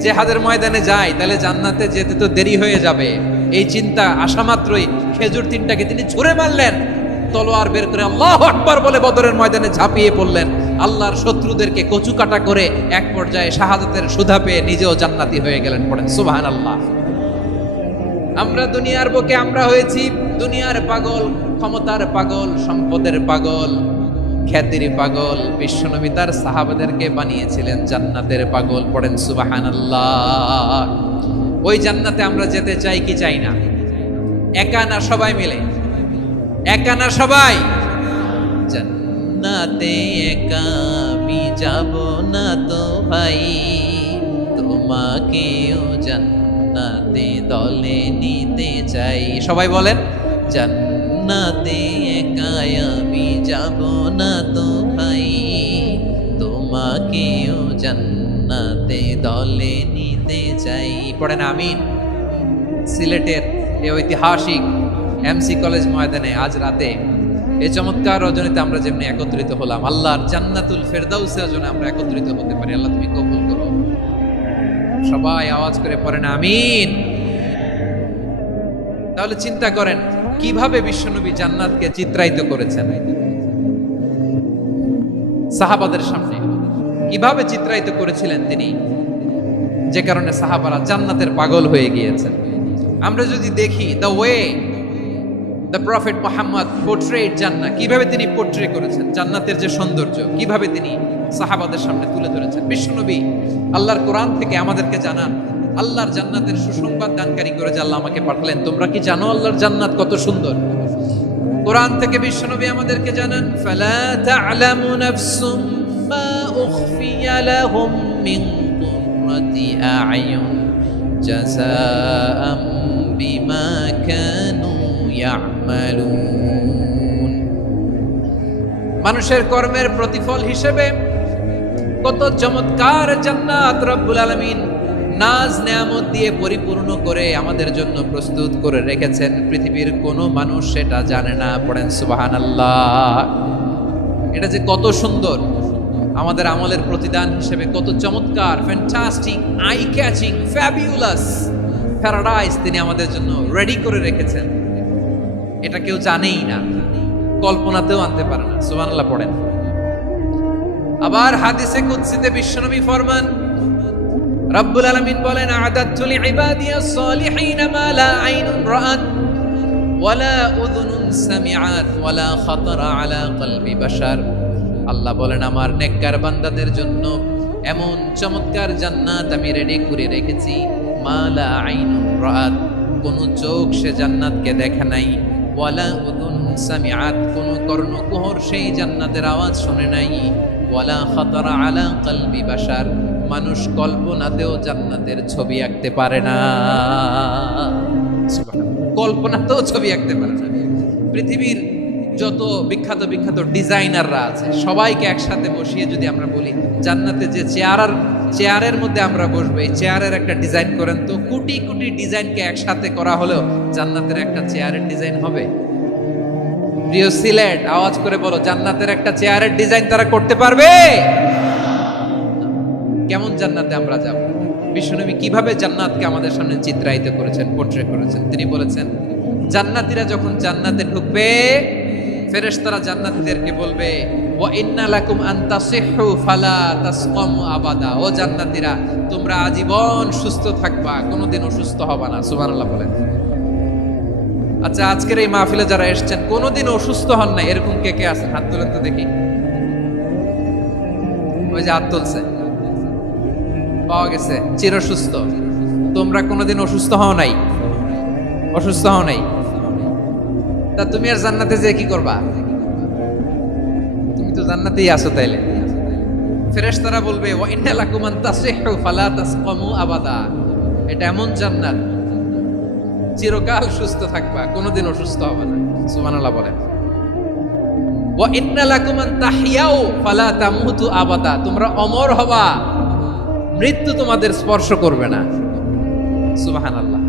জিহাদের ময়দানে যাই তাহলে জান্নাতে যেতে তো দেরি হয়ে যাবে। এই চিন্তা আসা মাত্রই খেজুর 3টাকে তিনি ছুঁড়ে মারলেন, তলোয়ার বের করে আল্লাহু আকবার বলে বদরের ময়দানে ঝাঁপিয়ে পড়লেন। আল্লাহর শত্রুদেরকে কচুকাটা করে এক পর্যায়ে শাহাদাতের সুধা পেয়ে নিজেও জান্নাতি হয়ে গেলেন। পড়েন সুবহানাল্লাহ। আমরা দুনিয়ার বুকে আমরা হয়েছি দুনিয়ার পাগল, ক্ষমতার পাগল, সম্পদের পাগল, খ্যাতির পাগল। বিশ্বনবী তার সাহাবাদেরকে বানিয়েছিলেন জান্নাতের পাগল। পড়েন সুবহানাল্লাহ। ওই জান্নাতে আমরা যেতে চাই কি চাই না? একা না সবাই মিলে? একা না সবাই? জান্নাতে একা আমি যাব না তো ভাই, তোমাকেও জান্নাতে দলে নিতে চাই। সবাই বলেন জান্নাতে একাই আমি যাব না তো ভাই, তোমাকেও জান্নাতে দলে নিতে চাই। পড়েন আমিন। সিলেটের এই ঐতিহাসিক এমসি কলেজ ময়দানে আজ রাতে এই চমৎকার রজনীতে আমরা যেমনি একত্রিত হলাম, আল্লাহর জান্নাতুল ফেরদাউসের জন্য আমরা একত্রিত হতে পারি। আল্লাহ তুমি কবুল করো। সবাই আওয়াজ করে পড়েন আমিন। তাহলে চিন্তা করেন কিভাবে বিশ্বনবী জান্নাতকে চিত্রায়িত করেছেন সাহাবাদের সামনে, কিভাবে চিত্রায়িত করেছিলেন তিনি, যে কারণে সাহাবারা জান্নাতের পাগল হয়ে গিয়েছেন। আমরা যদি দেখি the way the prophet Muhammad portrait জান্নাত, কিভাবে তিনি পোর্ট্রে করেছেন জান্নাতের যে সৌন্দর্য, কিভাবে তিনি সাহাবাদের সামনে তুলে ধরেছেন। বিশ্বনবী আল্লাহর কোরআন থেকে আমাদেরকে জানান আল্লাহর জান্নাতের সুসংবাদ দানকারী করে যে আল্লাহ আমাকে পাঠালেন। তোমরা কি জানো আল্লাহর জান্নাত কত সুন্দর? কোরআন থেকে বিশ্বনবী আমাদেরকে জানান ফালা তা'লামু নাফসুম মা উখফিয়া লাহুম মিন কুররাতি আ'য়ুন জাযাআম বিমা কানু ইয়া'মালুন। মানুষের কর্মের প্রতিফল হিসেবে কত চমৎকার জান্নাত রব্বুল আলামিন নাজ নেয়ামত দিয়ে পরিপূর্ণ করে আমাদের জন্য প্রস্তুত করে রেখেছেন। পৃথিবীর কোনো মানুষ সেটা জানে না। পড়েন সুবহানাল্লাহ। এটা যে কত সুন্দর, আমাদের আমলের প্রতিদান হিসেবে কত চমৎকার, fantastic, eye catching, fabulous paradise তিনি আমাদের জন্য রেডি করে রেখেছেন। এটা কেউ জানেই না, কল্পনাতেও আনতে পারে না। সুবহানাল্লাহ পড়েন। আবার হাদিসে কুদসিতে বিশ্বনবী ফরমান, রব্বুল আলামিন বলেন আ'দাতু লিইবাদিয়াস সালিহিন মা লা আইনুন রাআত ওয়ালা উযুনুন সামিআত ওয়ালা খাতারা আলা কলবি বাশার। আল্লাহ বলেন আমার নেককার বান্দাদের জন্য এমন চমৎকার জান্নাত আমি রেডি করে রেখেছি, মা লা আইনুন রাআত, কোন চোখ সে জান্নাতকে দেখে নাই, ওয়ালা উযুনুন সামিআত, কোন কর্ণকুহর সেই জান্নাতের আওয়াজ শুনে নাই, ওয়ালা খাতারা আলা কলবি বাশার, মানুষ কল্পনাতেও জান্নাতের ছবি আঁকতে পারে না। কল্পনাতেও ছবি আঁকতে পারে না। পৃথিবীর যত বিখ্যাত বিখ্যাত ডিজাইনাররা আছে সবাইকে একসাথে বসিয়ে যদি আমরা বলি জান্নাতে যে চেয়ারের মধ্যে আমরা বসবো, এই চেয়ারের একটা ডিজাইন করেন তো, কোটি কোটি ডিজাইনকে একসাথে করা হলেও জান্নাতের একটা চেয়ারের ডিজাইন হবে? প্রিয় সিলেট, আওয়াজ করে বলো, জান্নাতের একটা চেয়ারের ডিজাইন তারা করতে পারবে? কেমন জান্নাতে আমরা যাব? বিশ্বনবী কিভাবে জান্নাতকে আমাদের সামনে চিত্রায়িত করেছেন, পোর্ট্রে করেছেন। তিনি বলেছেন জান্নাতীরা যখন জান্নাতে ঢুকবে ফেরেশতারা জান্নাতীদেরকে বলবে ওয়া ইন্না লাকুম আন তাসিহু ফালা তাসকামু আবাদা, ও জান্নাতীরা তোমরা আজীবন সুস্থ থাকবা, কোনোদিন অসুস্থ হবা না। সুবহানাল্লাহ বলেন। আচ্ছা, আজকের এই মাহফিলে যারা এসেছেন কোনোদিন অসুস্থ হন না এরকম কে কে আছেন? হাত তোলেন তো দেখি। ওই যে হাত তুলছে, পাওয়া গেছে, চিরসুস্থ। তোমরা কোনোদিন অসুস্থ হও নাই? অসুস্থ হও নাই? তা তুমি আর জান্নাতে যে কি করবা? তুমি তো জান্নাতেই আছো। তাইলে ফেরেশতারা বলবে ওয়া ইন্না লাকুম আন তাসিহু ফালা তাসকামু আবাদা, এটা এমন জান্নাত চিরকাল সুস্থ থাকবা, কোনোদিন অসুস্থ হবে না। সুবহানাল্লাহ বলেন। ওয়া ইন্না লাকুম আন তাহইয়াউ ফালা তামুতু আবাদা, তোমরা অমর হবা, মৃত্যু তোমাদের স্পর্শ করবে না। সুবহানাল্লাহ।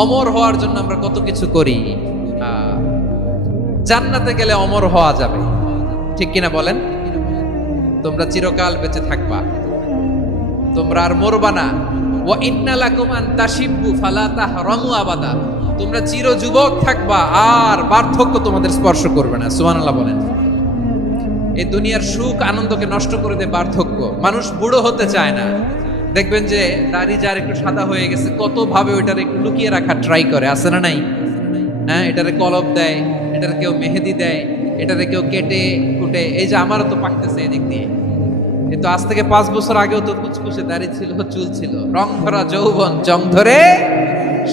অমর হওয়ার জন্য আমরা কত কিছু করি। জান্নাতে গেলে অমর হওয়া যাবে, ঠিক কিনা বলেন? তোমরা চিরকাল বেঁচে থাকবা, তোমরা আর মরবা না। ওয়া ইন্না লাকুম আন তাশিব্বু ফালা তাহরামু আবাদা, তোমরা চির যুবক থাকবা, আর বার্ধক্য তোমাদের স্পর্শ করবে না। সুবহানাল্লাহ বলেন। এই দুনিয়ার সুখ আনন্দকে নষ্ট করে দেয় বার্ধক্য। মানুষ বুড়ো হতে চায় না। দেখবেন যে দাড়ি যার একটু সাদা হয়ে গেছে কত ভাবে ওইটার একটু লুকিয়ে রাখার ট্রাই করে, আছে না নাই? হ্যাঁ, এটারে কলব দেয়, এটারে কেউ মেহেদি দেয়, এটারে কেউ কেটে কুটে। এই যে আমারও তো পাকতেছে এদিক দিয়ে, এই তো আজ থেকে 5 বছর আগেও তো কুচকুচে দাড়ি ছিল, চুল ছিল, রং ধরা যৌবন জং ধরে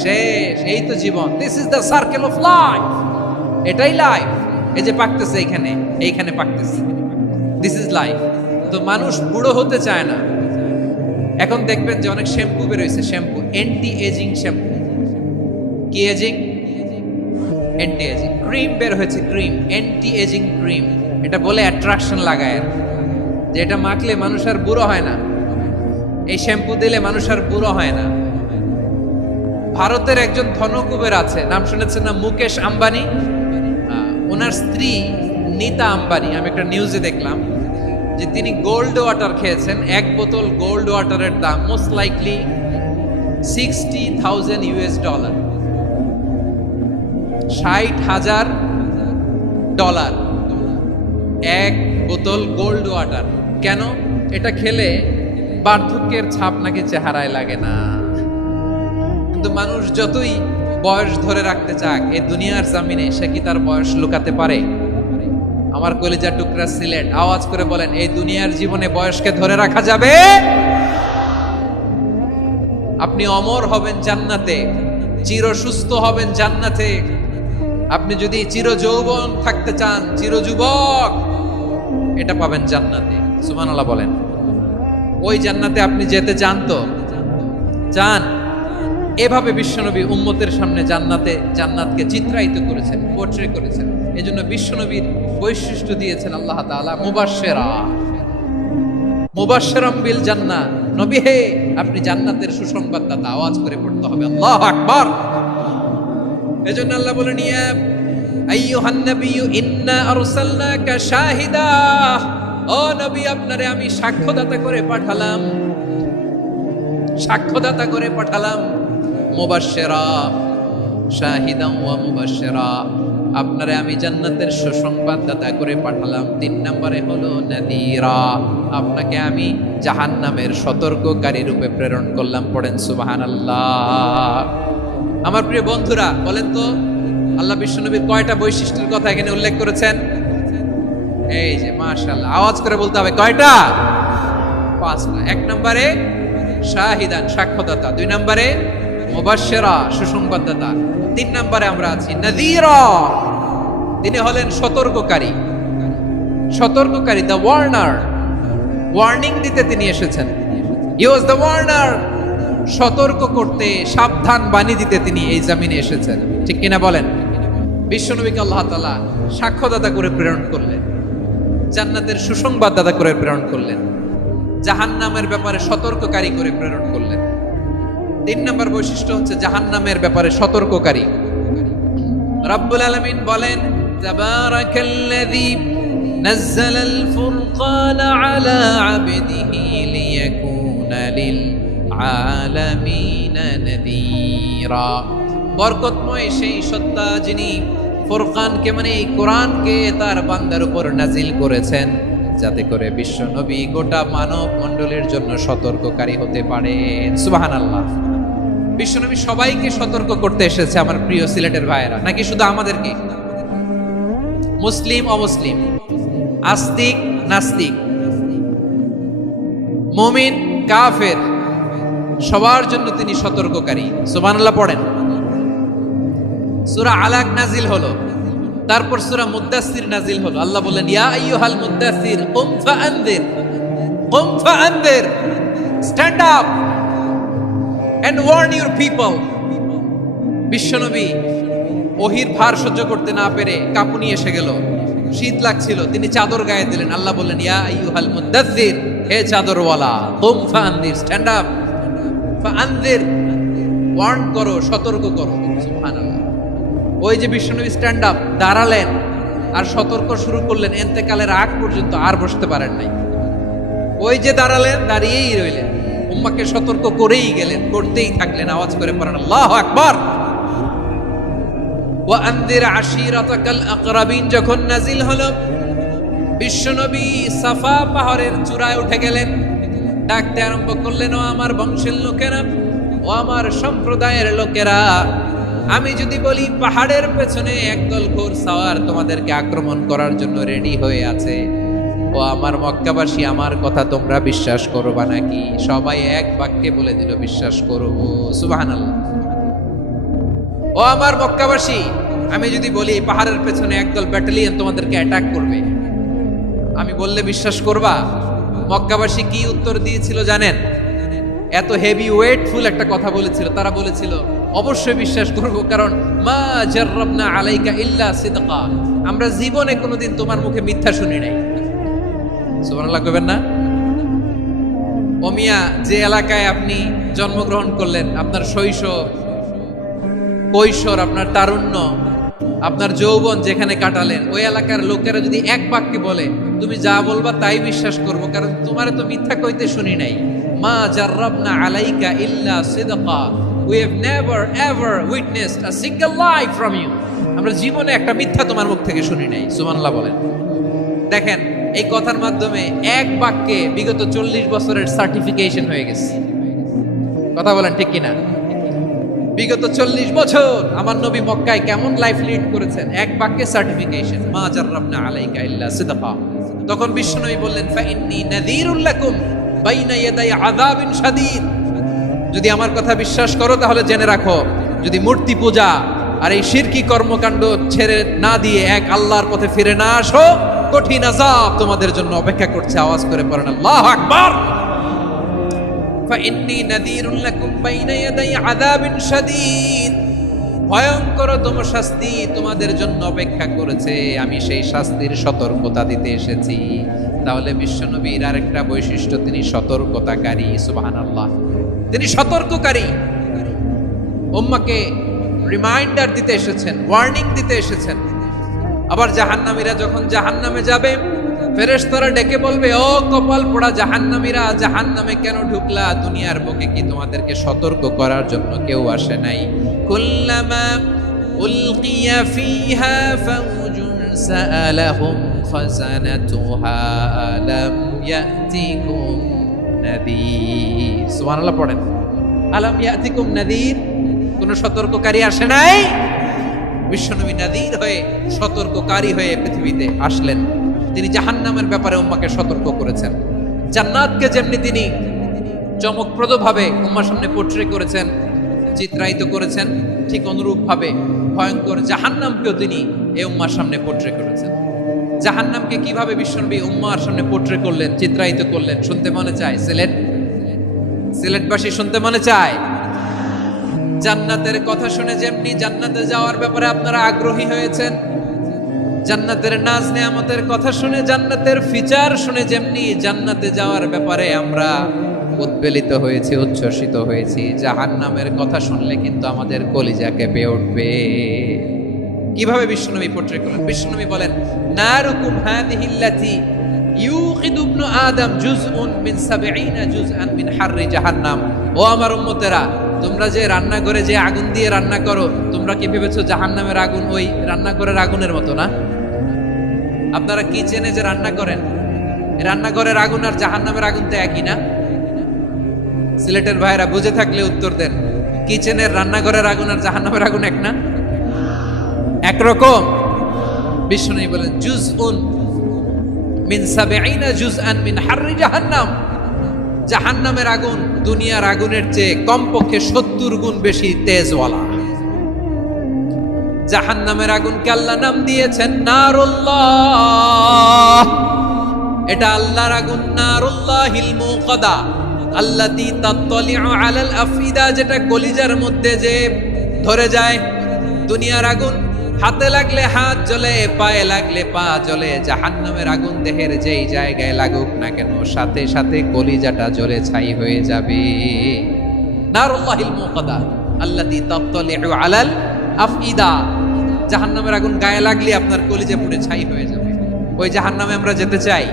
শেষ। এই তো জীবন। This is the circle of life. এটাই লাইফ। এই যে পাকতেছে এইখানে, এইখানে পাকতেছে, দিস ইজ লাইফ। তো মানুষ বুড়ো হতে চায় না। এখন দেখবেন যে অনেক শ্যাম্পু বেরোইছে, শ্যাম্পু অ্যান্টি এজিং শ্যাম্পু। কি এজিং? অ্যান্টি এজিং ক্রিম বের হয়েছে, ক্রিম অ্যান্টি এজিং ক্রিম। এটা বলে অ্যাট্রাকশন লাগায় যে এটা মাখলে মানুষ আর বুড়ো হয় না, এই শ্যাম্পু দিলে মানুষ আর বুড়ো হয় না। ভারতের একজন ধনকুবের আছে, নাম শুনেছেন না, মুকেশ আম্বানি। ওনার স্ত্রী নীতা আম্বানি, আমি একটা নিউজে দেখলাম যে তিনি গোল্ড ওয়াটার খেয়েছেন। এক বোতল গোল্ড ওয়াটারের দাম মোস্ট লাইকলি $60,000, $60,000 এক বোতল গোল্ড ওয়াটার। কেন? এটা খেলে বার্ধক্যের ছাপ নাকি চেহারায় লাগে না। কিন্তু মানুষ যতই বয়স ধরে রাখতে চাক, এই দুনিয়ার জামিনে সে কি তার বয়স লুকাতে পারে? আমার কলিজার টুকরা সিলেট, আওয়াজ করে বলেন, এই দুনিয়ার জীবনে বয়সকে ধরে রাখা যাবে? আপনি অমর হবেন জান্নাতে, চির সুস্থ হবেন জান্নাতে। আপনি যদি চির যৌবন থাকতে চান, চির যুবক, এটা পাবেন জান্নাতে। সুবহানাল্লাহ বলেন। ওই জান্নাতে আপনি যেতে চান তো? চান? এভাবে বিশ্বনবী উম্মতের সামনে জান্নাতকে চিত্রায়িত করেছেন, পোর্ট্রে করেছেন। এজন্য বিশ্বনবীর বৈশিষ্ট্য দিয়েছেন আল্লাহ তাআলা মুবাশশিরাম বিল জান্নাহ। নবী হে, আপনি জান্নাতের সুসংবাদদাতা। আওয়াজ করে পড়তে হবে আল্লাহু আকবার। এজন্য আল্লাহ বলেন, ইয়া আইয়ুহান নাবিয়্যু ইন্না আরসালনাকা শাহিদা। ও নবী, আপনারে আমি সাক্ষ্যদাতা করে পাঠালাম, সাক্ষ্যদাতা করে পাঠালাম। মুবাশশিরা, শাহিদান ওয়া মুবাশশিরা, আপনারে আমি জান্নাতের সুসংবাদদাতা করে পাঠালাম। 3 নম্বরে হলো নাযীরা, আপনাকে আমি জাহান্নামের সতর্ককারী রূপে প্রেরণ করলাম। পড়েন সুবহানাল্লাহ। আমার প্রিয় বন্ধুরা, বলেন তো আল্লাহ বিশ্বনবীর কয়টা বৈশিষ্ট্যের কথা এখানে উল্লেখ করেছেন? এই যে মাশাআল্লাহ, আওয়াজ করে বলতে হবে, কয়টা? 5টা। 1 নম্বরে শাহিদান, সাক্ষ্যদাতা। 2 নম্বরে মুবাশশিরা, সুসংবাদদাতা। 3 নম্বরে আমরা আছি নাযীরা, তিনি হলেন সতর্ককারী। সতর্ককারী, দ্য ওয়ার্নার, ওয়ার্নিং দিতে তিনি এসেছেন। হি ওয়াজ দ্য ওয়ার্নার, সতর্ক করতে, সাবধান বাণী দিতে তিনি এই জামিনে এসেছেন। ঠিক কিনা বলেন? বিশ্বনবীকে আল্লাহ তাআলা সাক্ষ্যদাতা করে প্রেরণ করলেন, জান্নাতের সুসংবাদদাতা করে প্রেরণ করলেন, জাহান্নামের ব্যাপারে সতর্ককারী করে প্রেরণ করলেন। 3 নম্বর বৈশিষ্ট্য হচ্ছে জাহান্নামের ব্যাপারে সতর্ককারী। রব্বুল আলামিন বলেন, তাবারাকাল্লাযী নাযালাল ফুরকানা আলা আবদিহি লিয়াকুনা লিল আলামিনা নাযীরা। বরকতময় সেই সত্তা যিনি ফুরকানকে, মানে এই কোরআনকে তার বান্দার উপর নাজিল করেছেন, যাতে করে বিশ্ব নবী গোটা মানব মণ্ডলীর জন্য সতর্ককারী হতে পারেন। সুবহানাল্লাহ। বিশ্বনবী সবাইকে সতর্ক করতে এসেছে, আমার প্রিয় সিলেটের ভাইয়েরা, নাকি শুধু আমাদেরকে? মুসলিম অমুসলিম, আস্তিক নাস্তিক, মুমিন কাফের, সবার জন্য তিনি সতর্ককারী। সুবহানাল্লাহ পড়েন। সূরা আলাক নাজিল হলো, তারপর সূরা মুদ্দাসসির নাজিল হলো। আল্লাহ বলেন, ইয়া আইয়ুহাল মুদ্দাসসির কুম ফাআনদির, কুম ফাআনদির, stand up and warn your people. বিশ্বনবী ওহীর ভার সহ্য করতে না পেরে কাঁপুনি এসে গেল, শীত লাগছিল, তিনি চাদর গায়ে দিলেন। আল্লাহ বললেন, ইয়া আইয়ুহাল মুদ্দাসসির, হে চাদরওয়ালা, কুম ফাআনদির, স্ট্যান্ড আপ, ফাআনদির, ওয়ার্ন করো, সতর্ক করো। সুবহানাল্লাহ। ওই যে বিশ্বনবী স্ট্যান্ড আপ, দাঁড়ালেন আর সতর্ক শুরু করলেন, ইন্তেকালের আগ পর্যন্ত আর বসতে পারেন নাই। ওই যে দাঁড়ালেন, দাঁড়িয়েই রইলেন, উম্মাকে সতর্ক করেই গেলেন, করতেই থাকলেন। আওয়াজ করে পড়েন আল্লাহু আকবার। ওয়া আনদির আশিরাতাকাল আকরাবিন যখন নাজিল হলো, বিশ্বনবী সাফা পাহাড়ের চূড়ায় উঠে গেলেন, ডাকতে আরম্ভ করলেন, ও আমার বংশের লোকেরা, ও আমার সম্প্রদায়ের লোকেরা, আমি যদি বলি পাহাড়ের পেছনে একদল ঘোড়সাওয়ার তোমাদেরকে আক্রমণ করার জন্য রেডি হয়ে আছে, ও আমার মক্কাবাসী, আমার কথা তোমরা বিশ্বাস করবা নাকি? সবাই এক বাক্যে বলে দিল, বিশ্বাস করব। সুবহানাল্লাহ। ও আমার মক্কাবাসী, আমি যদি বলি পাহাড়ের পেছনে একদল ব্যাটালিয়ন তোমাদেরকে অ্যাটাক করবে, আমি বললে বিশ্বাস করবা? মক্কাবাসী কি উত্তর দিয়েছিল জানেন? এত হেভি ওয়েটফুল একটা কথা বলেছিল। তারা বলেছিল, অবশ্যই বিশ্বাস করব, কারণ মা জাররাবনা আলাইকা ইল্লা সিদকা, আমরা জীবনে কোনোদিন তোমার মুখে মিথ্যা শুনি নাই। সুবহানাল্লাহ কইবেন না? ও মিয়া, যে এলাকায় আপনি জন্মগ্রহণ করলেন, আপনার শৈশব, কৈশোর, আপনার তারুণ্য, আপনার যৌবন যেখানে কাটালেন, ওই এলাকার লোকেরা যদি এক বাক্যে বলে তুমি যা বলবা তাই বিশ্বাস করব, কারণ তোমারে তো মিথ্যা কইতে শুনি নাই। মা জাররাবনা আলাইকা ইল্লা সিদকা, we have never ever witnessed a single lie from you, আমরা জীবনে একটা মিথ্যা তোমার মুখ থেকে শুনি নাই। সুবহানাল্লাহ বলেন। দেখেন, এই কথার মাধ্যমে এক বাক্যে বিগত 40 বছরের সার্টিফিকেশন হয়ে গেছে। কথা বলেন ঠিক কিনা? বিগত 40 বছর আমার নবী মক্কায় কেমন লাইফ লিড করেছেন, এক বাক্যে সার্টিফিকেশন, মা জাররাবনা আলাইকা ইল্লা সিদকা। তখন বিশ্বনবী বললেন, ফাইন্নী নাযীরুল লাকুম বাইনা ইয়াদাই আযাবিন শাদীদ, যদি আমার কথা বিশ্বাস করো তাহলে জেনে রাখো, যদি মূর্তি পূজা আর এই শিরকি কর্মকাণ্ড ছেড়ে না দিয়ে এক আল্লাহর পথে ফিরে না আসো, কঠিন আযাব তোমাদের জন্য অপেক্ষা করছে। আওয়াজ করে পড়েন আল্লাহু আকবার। ফাইন্নী নাযীরুল লাকুম বাইনা ইয়াদাই আযাবিন শাদীদ, ভয়ঙ্করতম শাস্তি তোমাদের জন্য অপেক্ষা করেছে, আমি সেই শাস্তির সতর্কতা দিতে এসেছি। তাহলে বিশ্বনবীর আরেকটা বৈশিষ্ট্য, তিনি সতর্কতাকারী। সুবহানাল্লাহ, তিনি সতর্ককারী। উম্মাহকে রিমাইন্ডার দিতে এসেছেন, ওয়ার্নিং দিতে এসেছেন। আবার জাহান্নামীরা যখন জাহান্নামে যাবে, ফেরেশতারা ডেকে বলবে, ও কপাল পোড়া জাহান্নামীরা, জাহান্নামে কেন ঢুকলা? দুনিয়ার বুকে কি তোমাদেরকে সতর্ক করার জন্য কেউ আসে নাই? কুল্লামা উলকিয়া ফিহা ফাউজুন সাআলাহুম খাযানাতুহা আলাম ইয়াতিকুম নাযীর। সুবহানাল্লাহ পড়েন। আলাম ইয়াতিকুম নাযীর, কোন সতর্ককারী আসে নাই? বিশ্বনবী নাযীর হয়ে, সতর্ককারী হয়ে পৃথিবীতে আসলেন। তিনি জাহান্নামের ব্যাপারে উম্মাহকে সতর্ক করেছেন। জান্নাতকে যেমনি তিনি চমকপ্রদভাবে উম্মাহর সামনে পোট্রে করেছেন, চিত্রায়িত করেছেন, ঠিক অনুরূপভাবে ভয়ঙ্কর জাহান্নামকেও তিনি এই উম্মাহর সামনে পোট্রে করেছেন। জাহান্নামকে কিভাবে বিশ্বনবী উম্মাহর সামনে পোট্রে করলেন, চিত্রায়িত করলেন, শুনতে মনে চায়? সিলেটবাসী শুনতে মনে চায়? জান্নাতের কথা শুনে যেমনি জান্নাতে যাওয়ার ব্যাপারে আপনারা আগ্রহী হয়েছেন, জান্নাতের নাজ নেয়ামতের কথা শুনে, জান্নাতের ফিচার শুনে যেমনি জান্নাতে যাওয়ার ব্যাপারে আমরা উদ্বেলিত হয়েছি, উচ্ছ্বসিত হয়েছি, জাহান্নামের কথা শুনলে কিন্তু আমাদের কলিজা কেঁপে উঠবে। কিভাবে বিশ্বনবী পোট্রে করলেন? বিশ্বনবী বলেন, নারুকুম হাযিহিল্লাতী ইউকিদু ইবনু আদম জুজউন মিন ৭০ জুজআন মিন হাররি জাহান্নাম। ও আমার উম্মতেরা, তোমরা যে রান্নাঘরে যে আগুন দিয়ে রান্না করো, তোমরা কি ভেবেছো জাহান্নামের আগুন ওই রান্নাঘরের আগুনের মতো না? আপনারা কিচেনে যে রান্না করেন, রান্নাঘরের আগুন আর জাহান্নামের আগুন তো একই না? সিলেটের ভাইরা বুঝে থাকলে উত্তর দেন, কিচেনের রান্নাঘরের আগুন আর জাহান্নামের আগুন এক না? একরকম? বিশ্বনবী বলেন, জুজউন মিন ৭০ জুজআন মিন হাররি জাহান্নাম, জাহান্নামের আগুন দুনিয়ার আগুনের চেয়ে কমপক্ষে ৭০ গুণ বেশি তেজওয়ালা। জাহান্নামের আগুনকে আল্লাহ নাম দিয়েছেন নারুল্লাহ। এটা আল্লাহর আগুন, নারুল্লাহিল মুকাদা আল্লাতী তাত্তালিউ আলাল আফইদা, যেটা কলিজার মধ্যে যে ধরে যায়। দুনিয়ার আগুন হাতে লাগলে হাত জ্বলে, পায়ে লাগলে পা জ্বলে। জাহান্নামের আগুন দেহের যেই জায়গায় লাগুক না কেন, সাথে সাথে কলিজাটা জ্বলে ছাই হয়ে যাবে। নারুল্লাহিল মুকাদা আল্লাতী তাত্তালিউ আলাল আফইদা, জাহান্নামের আগুন গায়ে লাগলে আপনার কলিজা পুড়ে ছাই হয়ে যাবে। ওই জাহান্নামে আমরা যেতে চাই?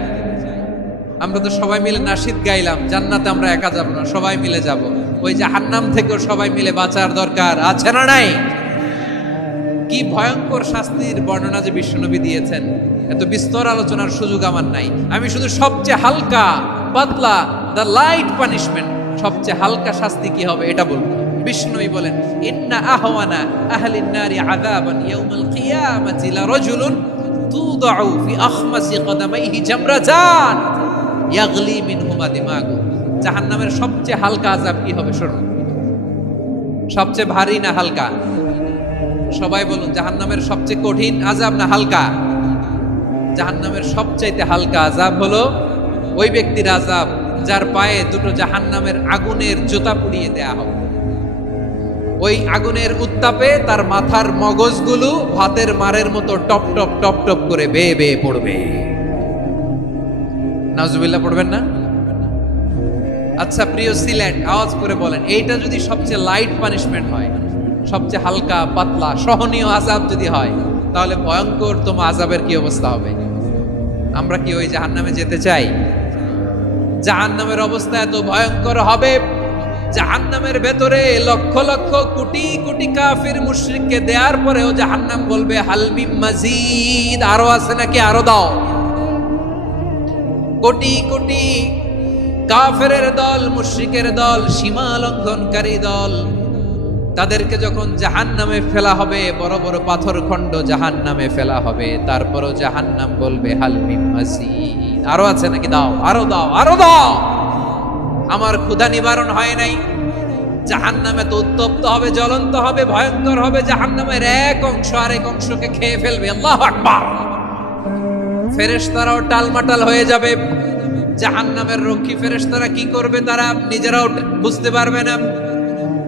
আমরা তো সবাই মিলে নাশিদ গাইলাম, জান্নাতে আমরা একা যাব না, সবাই মিলে যাব। ওই জাহান্নাম থেকেও সবাই মিলে বাঁচার দরকার আছে না নাই? কি ভয়ঙ্কর শাস্তির বর্ণনা যে বিশ্বনবী দিয়েছেন, এত বিস্তর আলোচনার সুযোগ আমার নাই। আমি শুধু সবচেয়ে হালকা পাতলা, দ্য লাইট পানিশমেন্ট, সবচেয়ে হালকা শাস্তি কি হবে এটা বলবো। বিশ্বনবী বলেন, ইন্না আহওয়ানা আহলিন নারি আযাবান ইয়াউমাল কিয়ামাতি লারাজুলুন তুদাউ ফি আখমাসি কদামাইহি জামরাতান ইয়াগলি মিনহুমা দিমাগু। জাহান্নামের সবচেয়ে হালকা আযাব কি হবে শুনুন। সবচেয়ে ভারী না হালকা? সবাই বলুন, জাহান্নামের সবচেয়ে কঠিন আযাব না হালকা? জাহান্নামের সবচাইতে হালকা আযাব হলো ওই ব্যক্তির আযাব যার পায়ে দুটো জাহান্নামের আগুনের জুতা পুড়িয়ে দেয়া হবে। ওই আগুনের উত্তাপে তার মাথার মগজগুলো ভাতের মারের মতো টপ টপ টপ টপ করে বেয়ে বেয়ে পড়বে। নাউজুবিল্লাহ পড়বেন না? আচ্ছা প্রিয় সিলেট, আওয়াজ করে বলেন, এইটা যদি সবচেয়ে লাইট পানিশমেন্ট হয়, সবচেয়ে হালকা পাতলা সহনীয় আযাব যদি হয়, তাহলে ভয়ঙ্কর তম আযাবের কি অবস্থা হবে? আমরা কি ওই জাহান্নামে যেতে চাই? জাহান্নামের অবস্থা এত ভয়ঙ্কর হবে, জাহান্নামের ভেতরে লক্ষ লক্ষ কোটি কোটি কাফির মুশরিককে দেওয়ার পরেও জাহান্নাম বলবে হাল মিন মাজিদ, আরো আছে নাকি, আরো দাও। কোটি কোটি কাফেরের দল, মুশরিকের দল, সীমা লঙ্ঘনকারী দল, তাদেরকে যখন জাহান্নামে ফেলা হবে, বড় বড় পাথর খণ্ড জাহান্নামে ফেলা হবে, তারপরও জাহান্নাম বলবে হাল মিন মাজিদ, আরো আছে নাকি, দাও, আরো দাও, আরো দাও। আমার ক্ষুধা নিবারণ হয় নাই। জাহান্নামে তো উত্তপ্ত হবে, জ্বলন্ত হবে, ভয়ঙ্কর হবে। জাহান্নামের এক অংশ আরেক অংশকে খেয়ে ফেলবে। আল্লাহু আকবার। ফেরেশতারাও টালমাটাল হয়ে যাবে। জাহান্নামের রক্ষী ফেরেশতারা কি করবে তারা নিজেরাও বুঝতে পারবে না।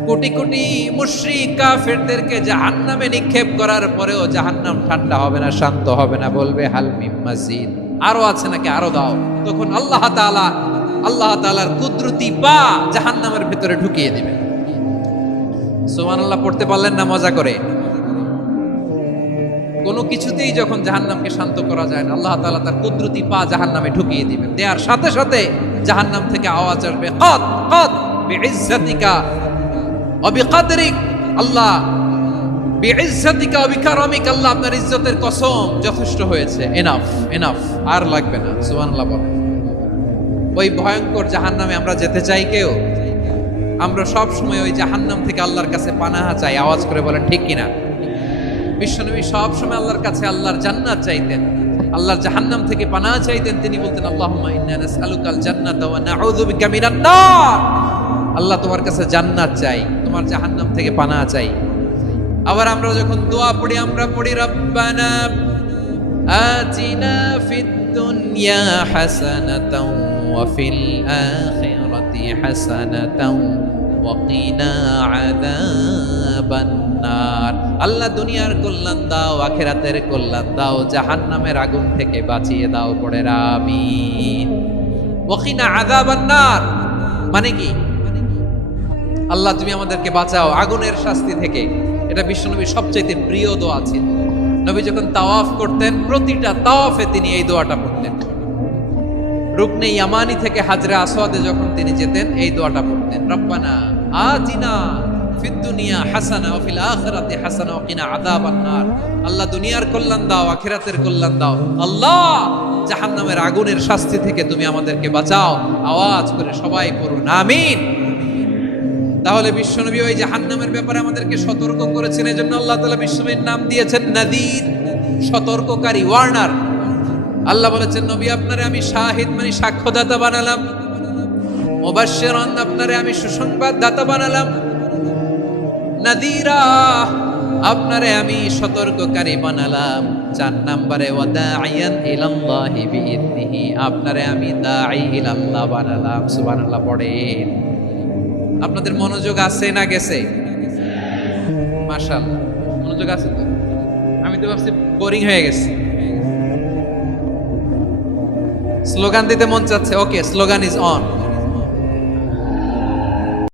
কোটি কোটি মুশরিক কাফেরদেরকে জাহান্নামে নিক্ষেপ করার পরেও জাহান্নাম ঠান্ডা হবে না, শান্ত হবে না, বলবে হাল মিন মাজিদ, আরো আছে নাকি, আরো দাও। তখন আল্লাহ তাআলার কুদরতি পা জাহান্নামের ভিতরে ঢুকিয়ে দিবে। সুবহানাল্লাহ পড়তে পারলেন না মজা করে? কোনো কিছুতেই যখন জাহান্নামকে শান্ত করা যায় না, আল্লাহ তাআলা তার কুদরতি পা জাহান্নামে ঢুকিয়ে দিবেন। দেওয়ার সাথে সাথে জাহান্নাম থেকে আওয়াজ আসবে, কদ কদ বিইজ্জাতিকা ওয়া বিকদরিক, আল্লাহ বিইজ্জাতিকা ওয়া বিকারামিক, আল্লাহ আপনার ইজ্জতের কসম, যথেষ্ট হয়েছে, এনাফ এনাফ, আর লাগবে না। সুবহানাল্লাহ বলেন। ওই ভয়ঙ্কর জাহান্নামে আমরা যেতে চাই কেউ? আমরা সব সময় ওই জাহান্নাম থেকে আল্লাহর কাছে পানাহা চাই। আওয়াজ করে বলেন ঠিক কিনা? বিশ্বনবী সব সময় আল্লাহর কাছে আল্লাহর জান্নাত চাইতেন, আল্লাহর জাহান্নাম থেকে পানাহা চাইতেন। তিনি বলতেন আল্লাহুম্মা ইন্না নাসআলুকাল জান্নাতা ওয়া নাউযু বিকা মিনান নার। আল্লাহ তোমার কাছে জান্নাত চাই, তোমার জাহান্নাম থেকে পানাহা চাই। আবার আমরা যখন দোয়া পড়ি, আমরা পড়ি রব্বানা আতিনা ফিদ দুনিয়া হাসানাতাও ওয়া ফিল আখিরাতি হাসানাতাও ওয়া কিনা আযাবান নার। আল্লাহ দুনিয়ার কল্যাণ দাও, আখিরাতের কল্যাণ দাও, জাহান্নামের আগুন থেকে বাঁচিয়ে দাও, পড়ে আমিন। ওয়া কিনা আযাবান নার মানে কি? আল্লাহ তুমি আমাদেরকে বাঁচাও আগুনের শাস্তি থেকে। এটা বিশ্বনবীর সবচাইতে প্রিয় দোয়া ছিল। নবী যখন তাওয়াফ করতেন, প্রতিটা তাওয়াফে তিনি এই দোয়াটা পড়তেন। রুকনে ইয়ামানি থেকে হাজরে আসওয়াদে যখন তিনি যেতেন, এই দোয়াটা পড়তেন, রব্বানা আতিনা ফিদ দুনিয়া হাসানা ওয়া ফিল আখিরাতি হাসানা ওয়া কিনা আযাবান নার। আল্লাহ দুনিয়ার কল্যাণ দাও, আখিরাতের কল্যাণ দাও। আল্লাহ জাহান্নামের আগুনের শাস্তি থেকে তুমি আমাদেরকে বাঁচাও। আওয়াজ করে সবাই পড়ুন আমিন। তাহলে বিশ্বনবী ওই জাহান্নামের ব্যাপারে আমাদেরকে সতর্ক করেছেন। এজন্য আল্লাহ তাআলা বিশ্বনবীর নাম দিয়েছেন নাযীর, সতর্ককারী, ওয়ার্নার। আল্লাহ বলেছেন নবী আপনারে আমি শাহিদ মানে সাক্ষ্যদাতা বানালাম, মুবাশশিরান আপনারে আমি সুসংবাদ দাতা বানালাম, নাযীরা আপনারে আমি সতর্ককারী বানালাম। 4 নম্বরে ওয়া দাঈয়ান ইলাল্লাহি বিইذনিহি, আপনারে আমি দাঈ ইলাল্লাহ বানালাম। সুবহানাল্লাহ পড়েন। আপনাদের মনোযোগ আছে না গেছে? মাশাআল্লাহ মনোযোগ আছে তো? আমি তো ভাবছি বোরিং হয়ে গেছে। স্লোগান দিতে মন চাচ্ছে। ওকে, স্লোগান ইজ অন।